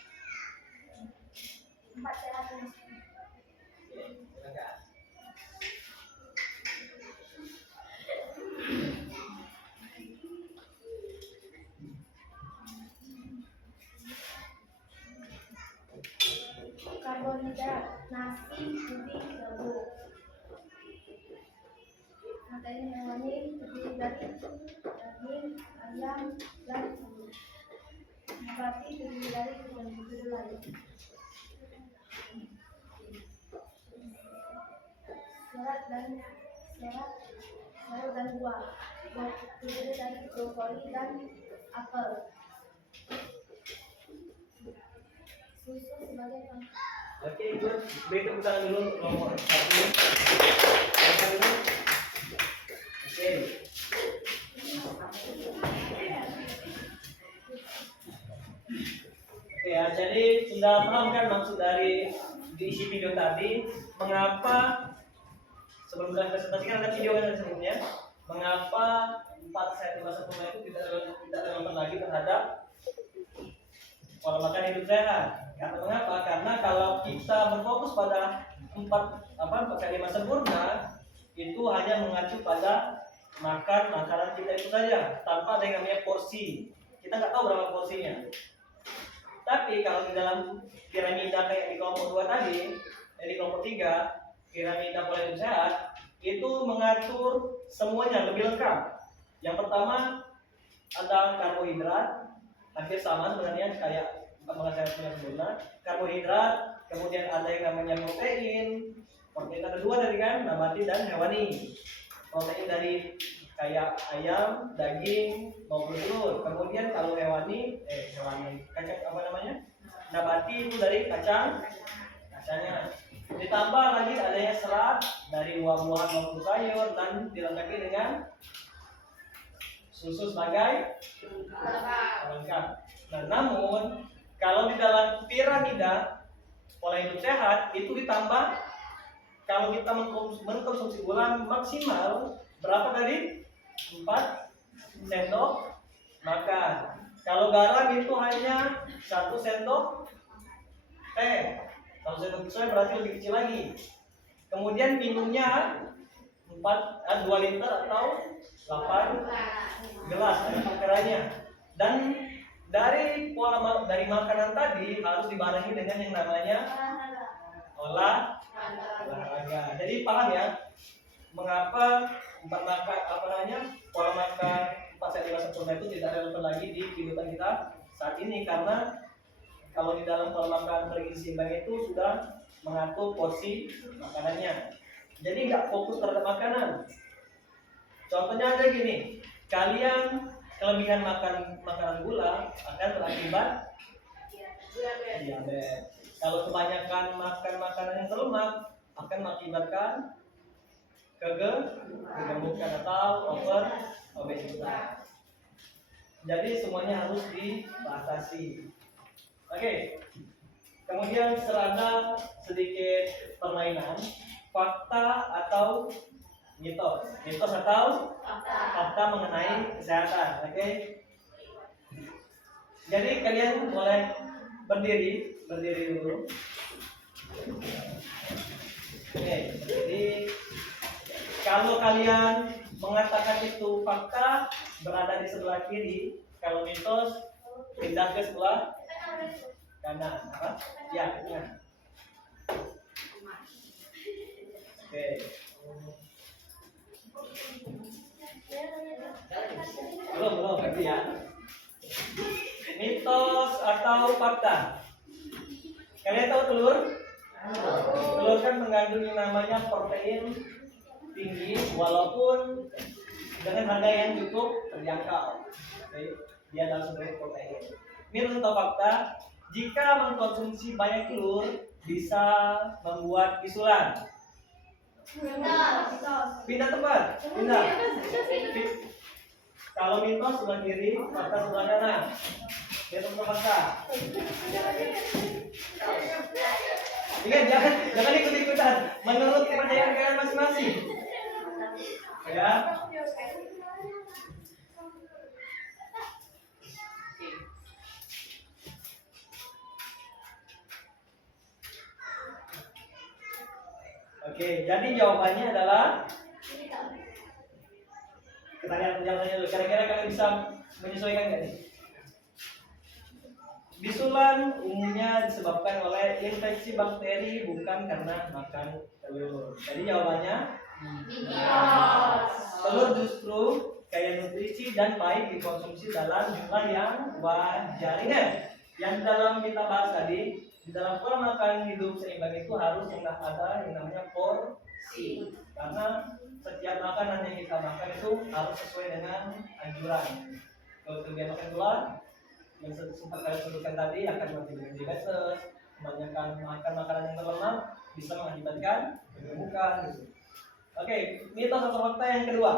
4 sehat manusia. Silakan. Karbohidrat, nasi, putih, gabung. Protein hewani terdiri dari daging, ayam, dan telur. Nabati terdiri dari kedelai. Sayur dan buah. Terdiri dari brokoli dan apel. Susu sebagai pengganti. Oke, good. Beri tepuk tangan dulu nomor 1. Silakan dulu. Oke. Oke ya, jadi sudah paham kan maksud dari diisi video tadi? Mengapa sebelum kita presentasikan ada video yang sebelumnya? Mengapa 4 sehat lima sempurna itu tidak relevan lagi terhadap pola makan hidup sehat? Karena mengapa? Karena kalau kita berfokus pada 4 sehat lima sempurna itu hanya mengacu pada makan makanan kita itu saja tanpa ada yang namanya porsi. Kita nggak tahu berapa porsinya. Tapi kalau di dalam piramida kayak di kelompok 2 tadi, di kelompok 3, piramida pola hidup sehat itu mengatur semuanya lebih lengkap. Yang pertama ada karbohidrat, hampir sama sebenarnya kayak makan sehat lima sempurna. Karbohidrat, kemudian ada yang namanya protein. Protein ada 2 dari kan, nabati dan hewani. Protein dari kayak ayam, daging, maupun telur. Kemudian kalau hewani kacang apa namanya? Nabati itu dari kacangnya. Ditambah lagi adanya serat dari buah-buahan maupun sayur dan dilengkapi dengan susu sebagai pelengkap. Nah, namun kalau di dalam piramida pola hidup sehat itu ditambah kalau kita mengkonsumsi gula maksimal berapa tadi? 4 sendok makan. Kalau garam itu hanya 1 sendok teh. Kalau sendok teh berarti lebih kecil lagi. Kemudian minumnya 2 liter atau 8 gelas takarannya. Dan dari dari makanan tadi harus dibarengi dengan yang namanya olahraga. Jadi paham ya mengapa pola makan 4 sehat lima sempurna itu tidak relevan lagi di kehidupan kita saat ini, karena kalau di dalam pola makan bergizi seimbang itu sudah mengatur porsi makanannya. Jadi nggak fokus terhadap makanan. Contohnya aja gini, kalian kelebihan makan makanan gula akan berakibat diabetes. Kalau kebanyakan makan makanan yang berlemak akan mengakibatkan kegemukan atau obesitas. Jadi semuanya harus dibatasi. Oke. Kemudian serada sedikit permainan, fakta atau mitos. Mitos atau fakta mengenai kesehatan. Oke. Jadi kalian boleh berdiri dulu. Oke. Jadi kalau kalian mengatakan itu fakta berada di sebelah kiri, kalau mitos pindah ke sebelah kanan. Apa? Ya, kanan. Oke. Belum berarti ya. Mitos atau fakta? Kalian tahu telur? Telur kan mengandung yang namanya protein tinggi walaupun dengan harga yang cukup terjangkau. Oke, dia adalah sumber protein. Mitos atau fakta, jika mengkonsumsi banyak telur bisa membuat bisulan. Pindah tempat, pindah. Kalau mitos sebelah kiri, fakta sebelah kanan. Mitos atau fakta. Ingat, jangan ikut-ikutan. Menurut kepercayaan kalian masing-masing. Ya. Oke, jadi jawabannya adalah pertanyaan dulu. Kira-kira kalian bisa menyesuaikan nggak nih? Bisulan umumnya disebabkan oleh infeksi bakteri, bukan karena makan telur. Jadi jawabannya telur justru kaya nutrisi dan baik dikonsumsi dalam jumlah yang wajar. Ingat, yang dalam kita bahas tadi, di dalam pola makan hidup seimbang itu harus yang ada yang namanya porsi. Karena setiap makanan yang kita makan itu harus sesuai dengan anjuran. Kalau kelebihan makan gula, yang sempat kalian sebutkan tadi akan mengakibatkan diabetes. Kebanyakan makan makanan yang berlemak bisa mengakibatkan kegemukan. Oke, mitos atau fakta yang kedua.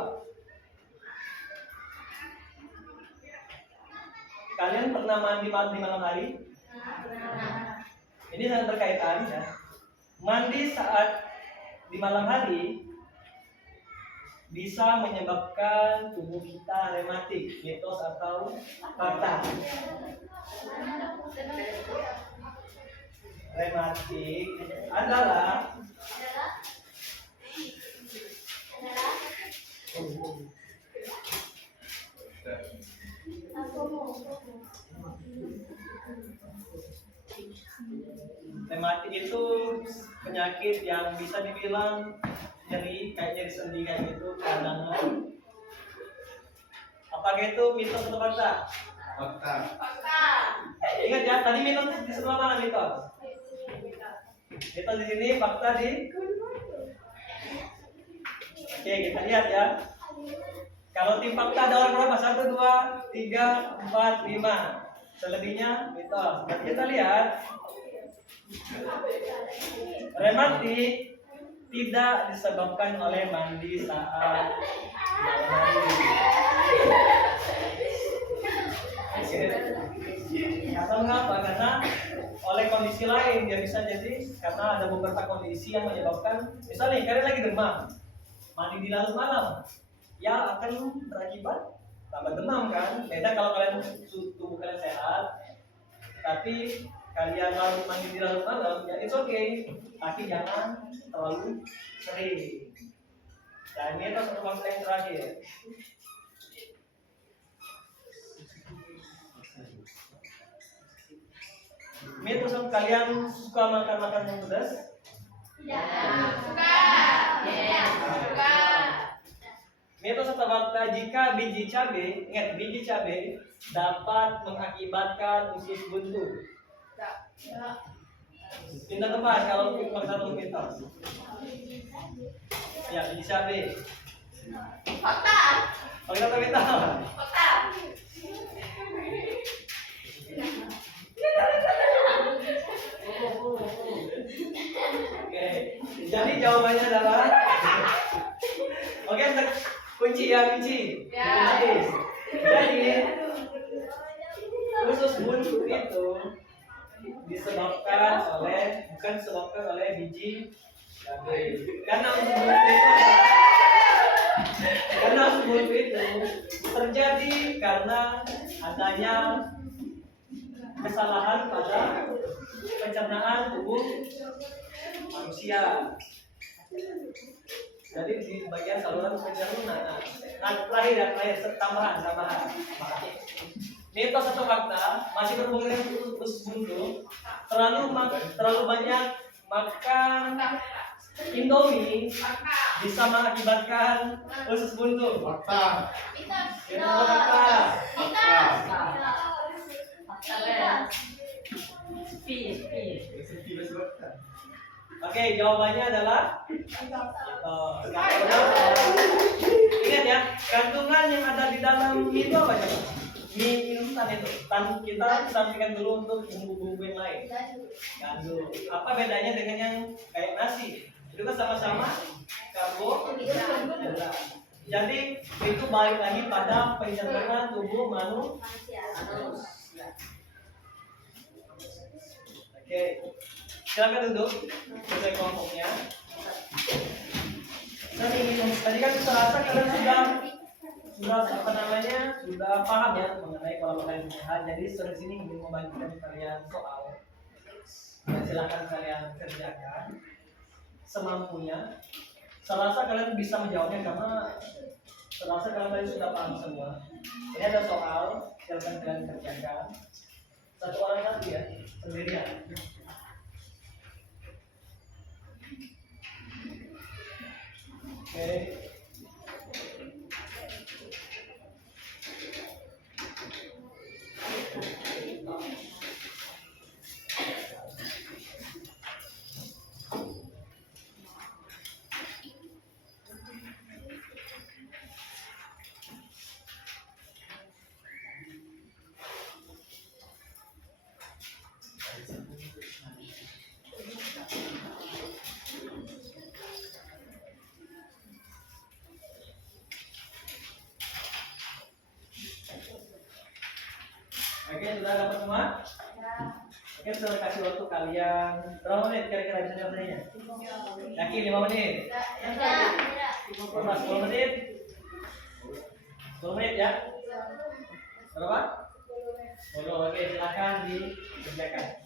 Kalian pernah mandi malam hari? Ini sangat berkaitan ya. Mandi saat di malam hari bisa menyebabkan tubuh kita rematik. Mitos atau fakta? Rematik adalah rematik itu penyakit yang bisa dibilang nyeri, kayak nyeri sendi kayak gitu, peradangan. Apakah itu mitos atau fakta? Fakta. Ingat ya, tadi mitos di sebelah mana mitos? Mitos di sini, fakta di. Oke, kita lihat ya. Kalau tim fakta ada orang berapa? 1, 2, 3, 4, 5. Selebihnya mitos. Berarti kita lihat rematik tidak disebabkan oleh mandi saat Karena mengapa? Karena oleh kondisi lain dia bisa jadi karena ada beberapa kondisi yang menyebabkan, misalnya kalian lagi demam, mandi di larut malam, ya akan berakibat tambah demam kan? Beda kalau kalian tubuh kalian sehat, tapi kalian mandi di larut malam, ya it's okay, tapi jangan terlalu sering. Dan ini adalah satu fakta yang terakhir. Mitos kalian suka makan makanan yang pedas? Suka. Mitos atau fakta jika biji cabai, ingat biji cabai dapat mengakibatkan usus buntu? Pindah tempat kalau fakta atau mitos. Ya, biji cabai. Fakta. Fakta atau mitos? Fakta. Oke, jadi jawabannya adalah oke, kunci ya, kunci. Jadi usus buntu itu bukan disebabkan oleh biji cabai. Karena usus buntu itu terjadi karena adanya kesalahan pada pencernaan tubuh manusia. Jadi di bagian saluran pencernaan. Nah, terakhir tambahan. Mitos atau fakta masih berhubungan dengan usus buntu. Terlalu banyak makan Indomie bisa mengakibatkan usus buntu. Fakta. Mitos atau fakta? Oke, jawabannya adalah ingat ya, kandungan yang ada di dalam mie itu apa coba? Mie instan itu. Kita sampaikan dulu untuk bumbu-bumbu yang lain. Gandum. Apa bedanya dengan yang kayak nasi? Itu kan sama-sama karbohidrat. Jadi itu balik lagi pada pencernaan tubuh manusia. Oke, silakan duduk sesuai kelompoknya. Tadi kan serasa kalian sudah paham ya mengenai pola makan yang sehat. Jadi di sini ingin membagikan kalian soal. Dan silakan kalian kerjakan semampunya. Serasa kalian bisa menjawabnya karena serasa kalian tadi sudah paham semua. Ini ada soal, silakan kalian kerjakan. Satu orang satu ya, sendirian. Oke. Oke, sudah dapat semua? Oke, sudah kasih waktu kalian berapa menit kira-kira bisa nyelesainya? Yakin 5 menit? 10 menit? 10 menit ya? Berapa? 10. Oke, silakan dikerjakan.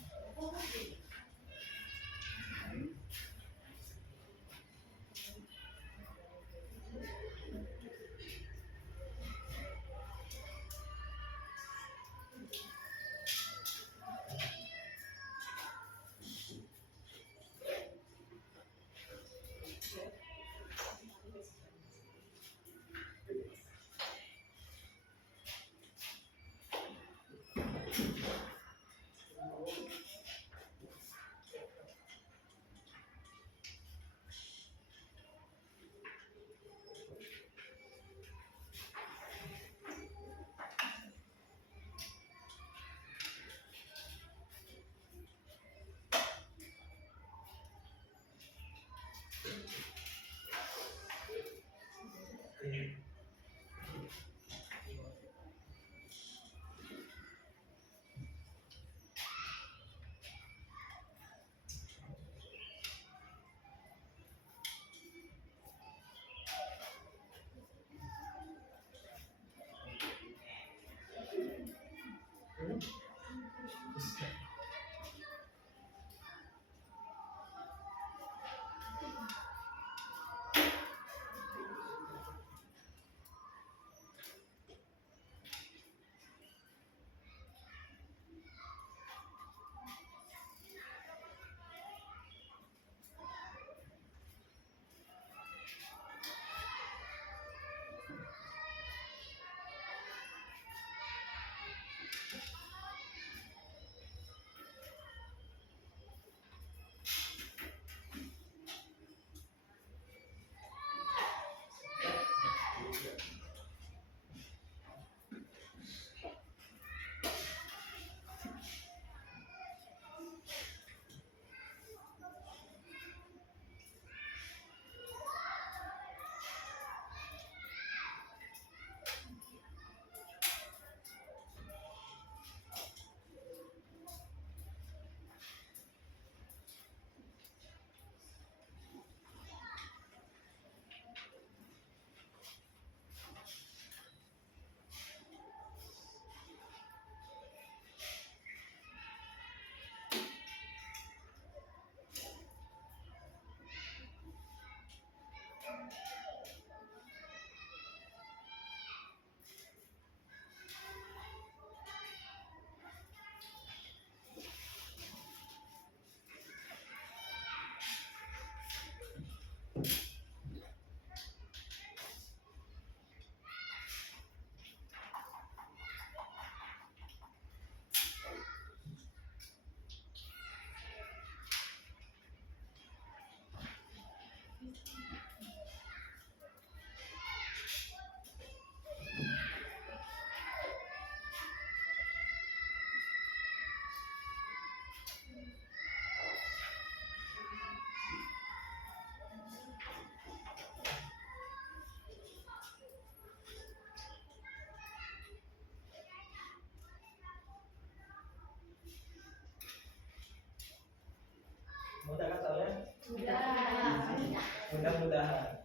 Mudah-mudahan.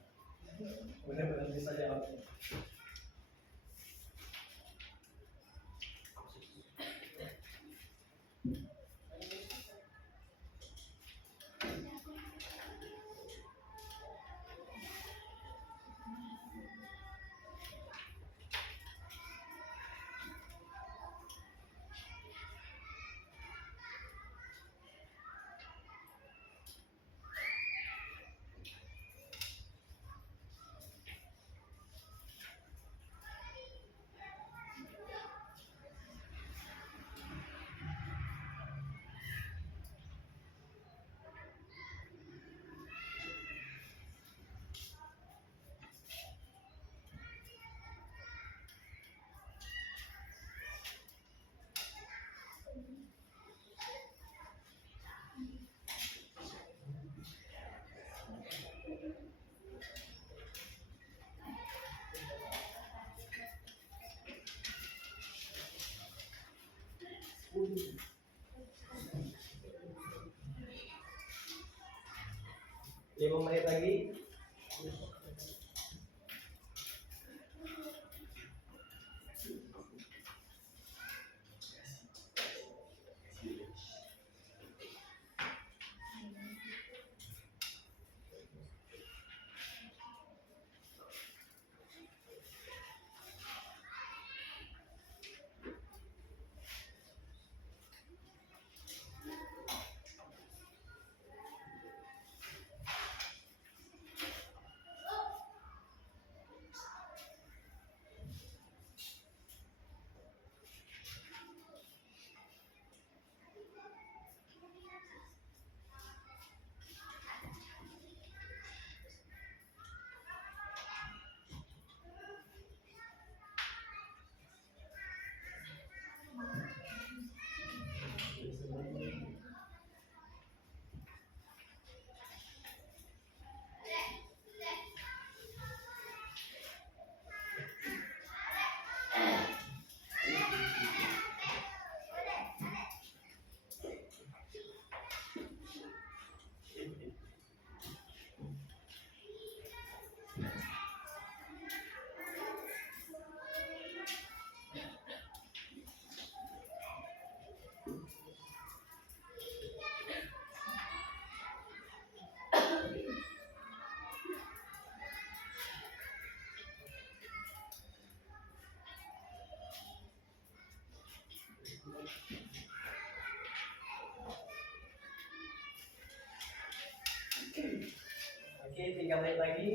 Mudah-mudahan bisa jawabnya. Lima menit lagi. Oke, 3 menit lagi.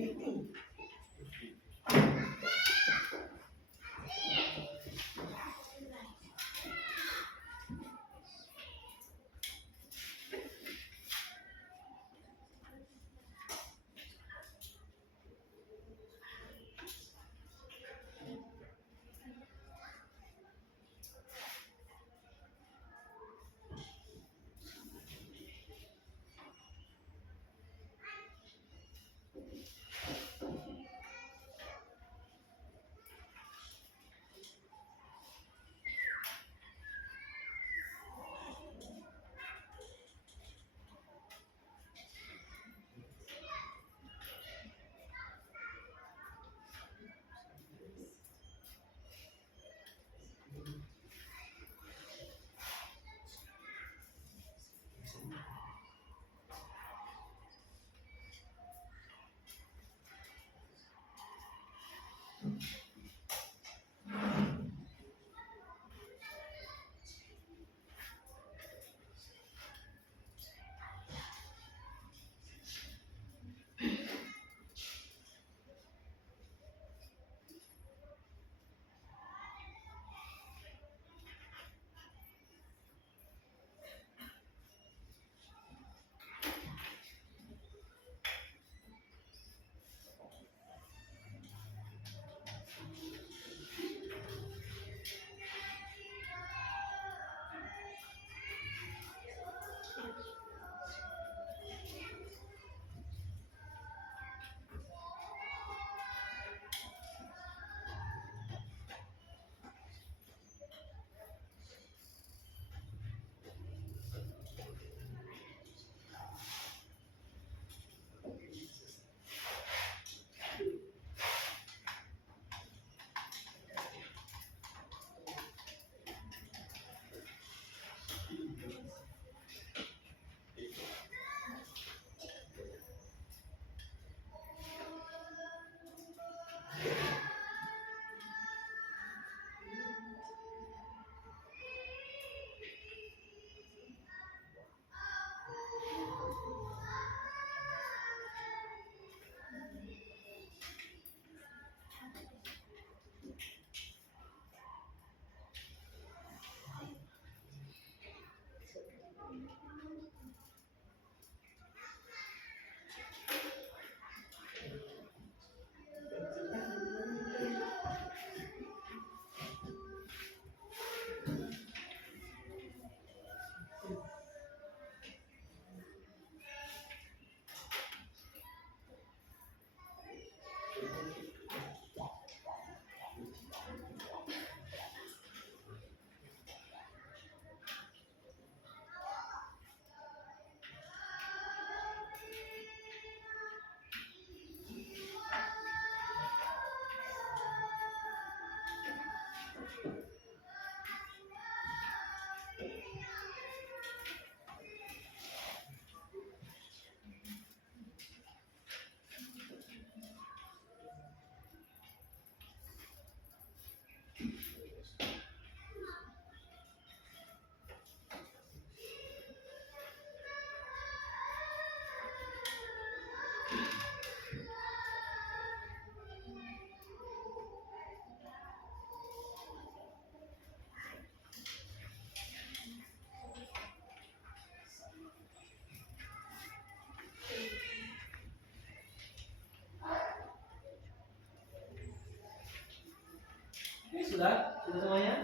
sudah? Sudah semuanya?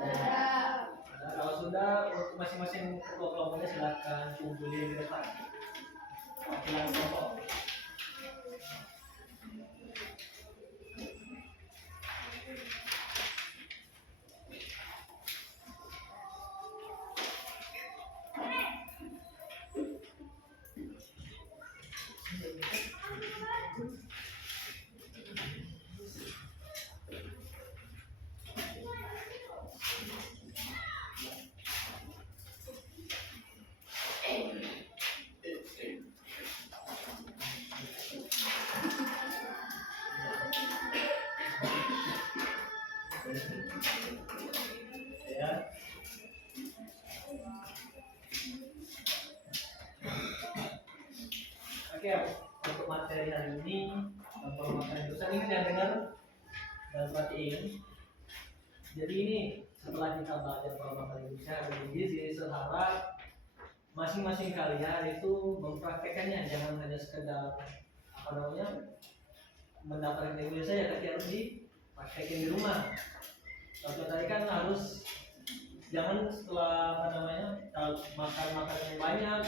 Nah, kalau sudah, untuk masing-masing ketua kelompoknya silakan kumpulin ke depan. Wakilan kelompok. Ya. Oke, untuk materi hari ini pengembangan jurusan ini yang dengar dan perhatiin. Jadi ini setelah kita belajar pengembangan jurusan gizi, seharap masing-masing kalian itu mempraktekannya, jangan hanya sekedar mendapatkan ilmu saja, tapi harus dipraktekin di rumah. Contoh tadi kan harus jangan setelah kalau makan makanan yang banyak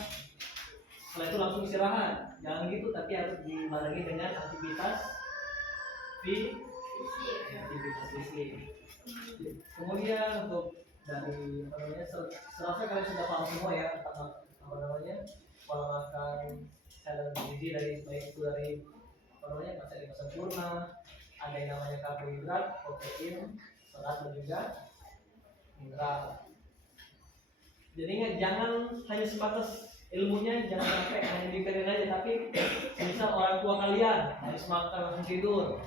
setelah itu langsung istirahat, jangan gitu, tapi harus dibarengi dengan aktivitas fisik. Kemudian untuk dari serasa kalian sudah paham semua ya tentang pola makan calon gizi dari baik itu dari masa sempurna, ada yang namanya karbohidrat, protein, serat dan juga mineral. Jadi ingat, jangan hanya sebatas ilmunya, jangan sampai hanya dipikirin aja, tapi misal orang tua kalian harus makan langsung tidur,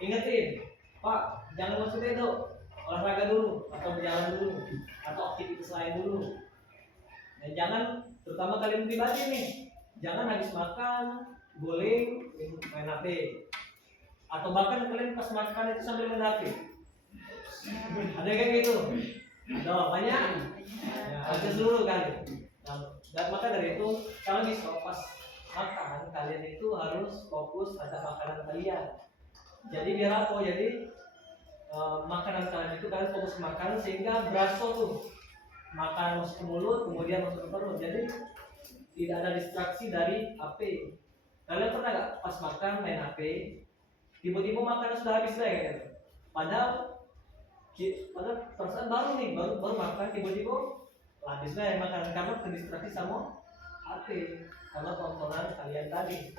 ingetin, Pak, jangan langsung tidur, olahraga dulu atau berjalan dulu atau aktivitas lain dulu. Dan jangan, terutama kalian pribadi nih, jangan habis makan boleh main HP, atau bahkan kalian pas makan itu sambil main HP. Ada kayak gitu? Ada banyak. Ya, ada seluruh kali. Dan maka dari itu kalau bisa pas makan kalian itu harus fokus pada makanan kalian. Jadi biar apa? Jadi makanan kalian itu kalian fokus makan sehingga berasa tuh makan masuk ke mulut kemudian masuk ke perut. Jadi tidak ada distraksi dari HP. Kalian pernah nggak pas makan main HP, tiba-tiba makanan sudah habis lah gitu. Padahal perasaan baru nih, baru makan tiba-tiba habis lah makanan karena terdistraksi sama HP karena tontonan kalian tadi.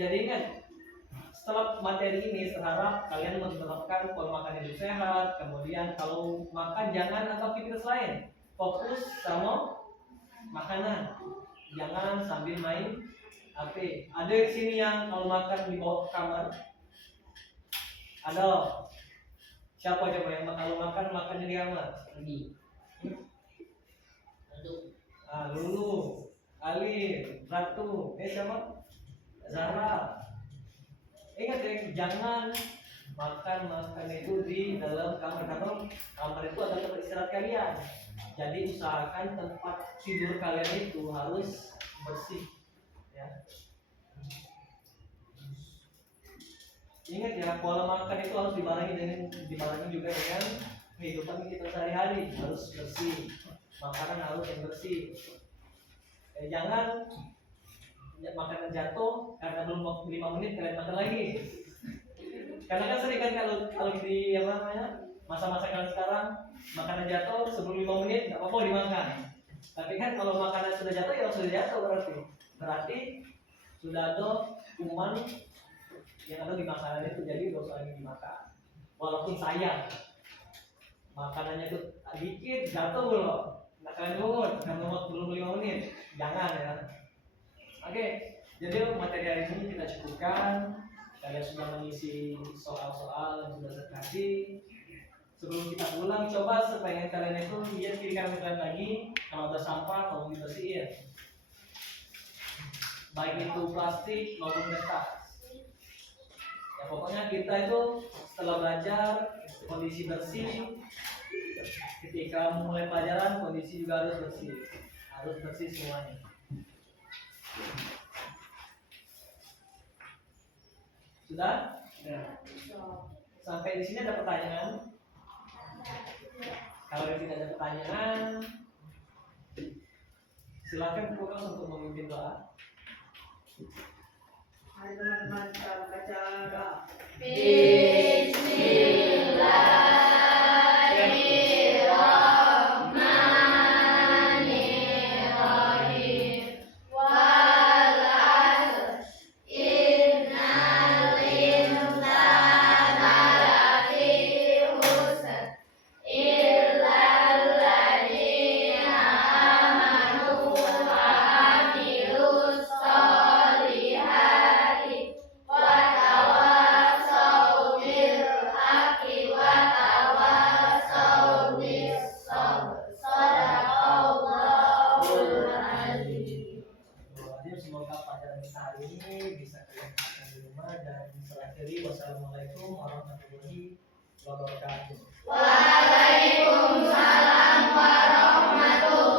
Jadi ingat, setelah materi ini seharap kalian menerapkan pola makan yang sehat. Kemudian kalau makan jangan aktivitas lain, fokus sama makanan, jangan sambil main HP. Ada di sini yang kalau makan dibawa ke kamar? Ada? Siapa coba yang kalau makan di kamar? Pergi. Lulu, Ali, Ratu, siapa? Zara. Ingat ya, jangan makan itu di dalam kamar, karena kamar itu adalah tempat istirahat kalian. Jadi usahakan tempat tidur kalian itu harus bersih. Ya. Ingat ya, pola makan itu harus dibarengi juga dengan kehidupan kita sehari-hari, harus bersih. Makanan harus yang bersih. Jangan makanan jatuh karena belum 5 menit kalian makan lagi. Karena kan sering kan kalau di masa-masa kalian sekarang makanan jatuh sebelum 5 menit nggak apa-apa dimakan. Tapi kan kalau makanan sudah jatuh ya sudah jatuh berarti sudah ada kuman yang ada di makanan itu, jadi dosa ini dimakan. Walaupun sayang makanannya itu dikit jatuh belum, nggak kalian mungut karena belum 5 menit, jangan ya. Oke, jadi materi hari ini kita cukupkan. Kalian sudah mengisi soal-soal yang sudah saya kasih. Sebelum kita pulang, coba supaya kalian itu lihat kiri kanan kalian lagi. Kalau ada sampah, tolong dibersihin. Baik itu plastik maupun kertas. Ya pokoknya kita itu setelah belajar kondisi bersih. Ketika mulai pelajaran kondisi juga harus bersih semuanya. Sudah? Sampai di sini ada pertanyaan? Kalau tidak ada pertanyaan, silakan Kokas untuk memimpin doa. Mari teman-teman kita baca doa. Semoga pelajaran kita hari ini bisa kalian terapkan di rumah dan saya akhiri. Wassalamualaikum warahmatullahi wabarakatuh. Waalaikumsalam warahmatullahi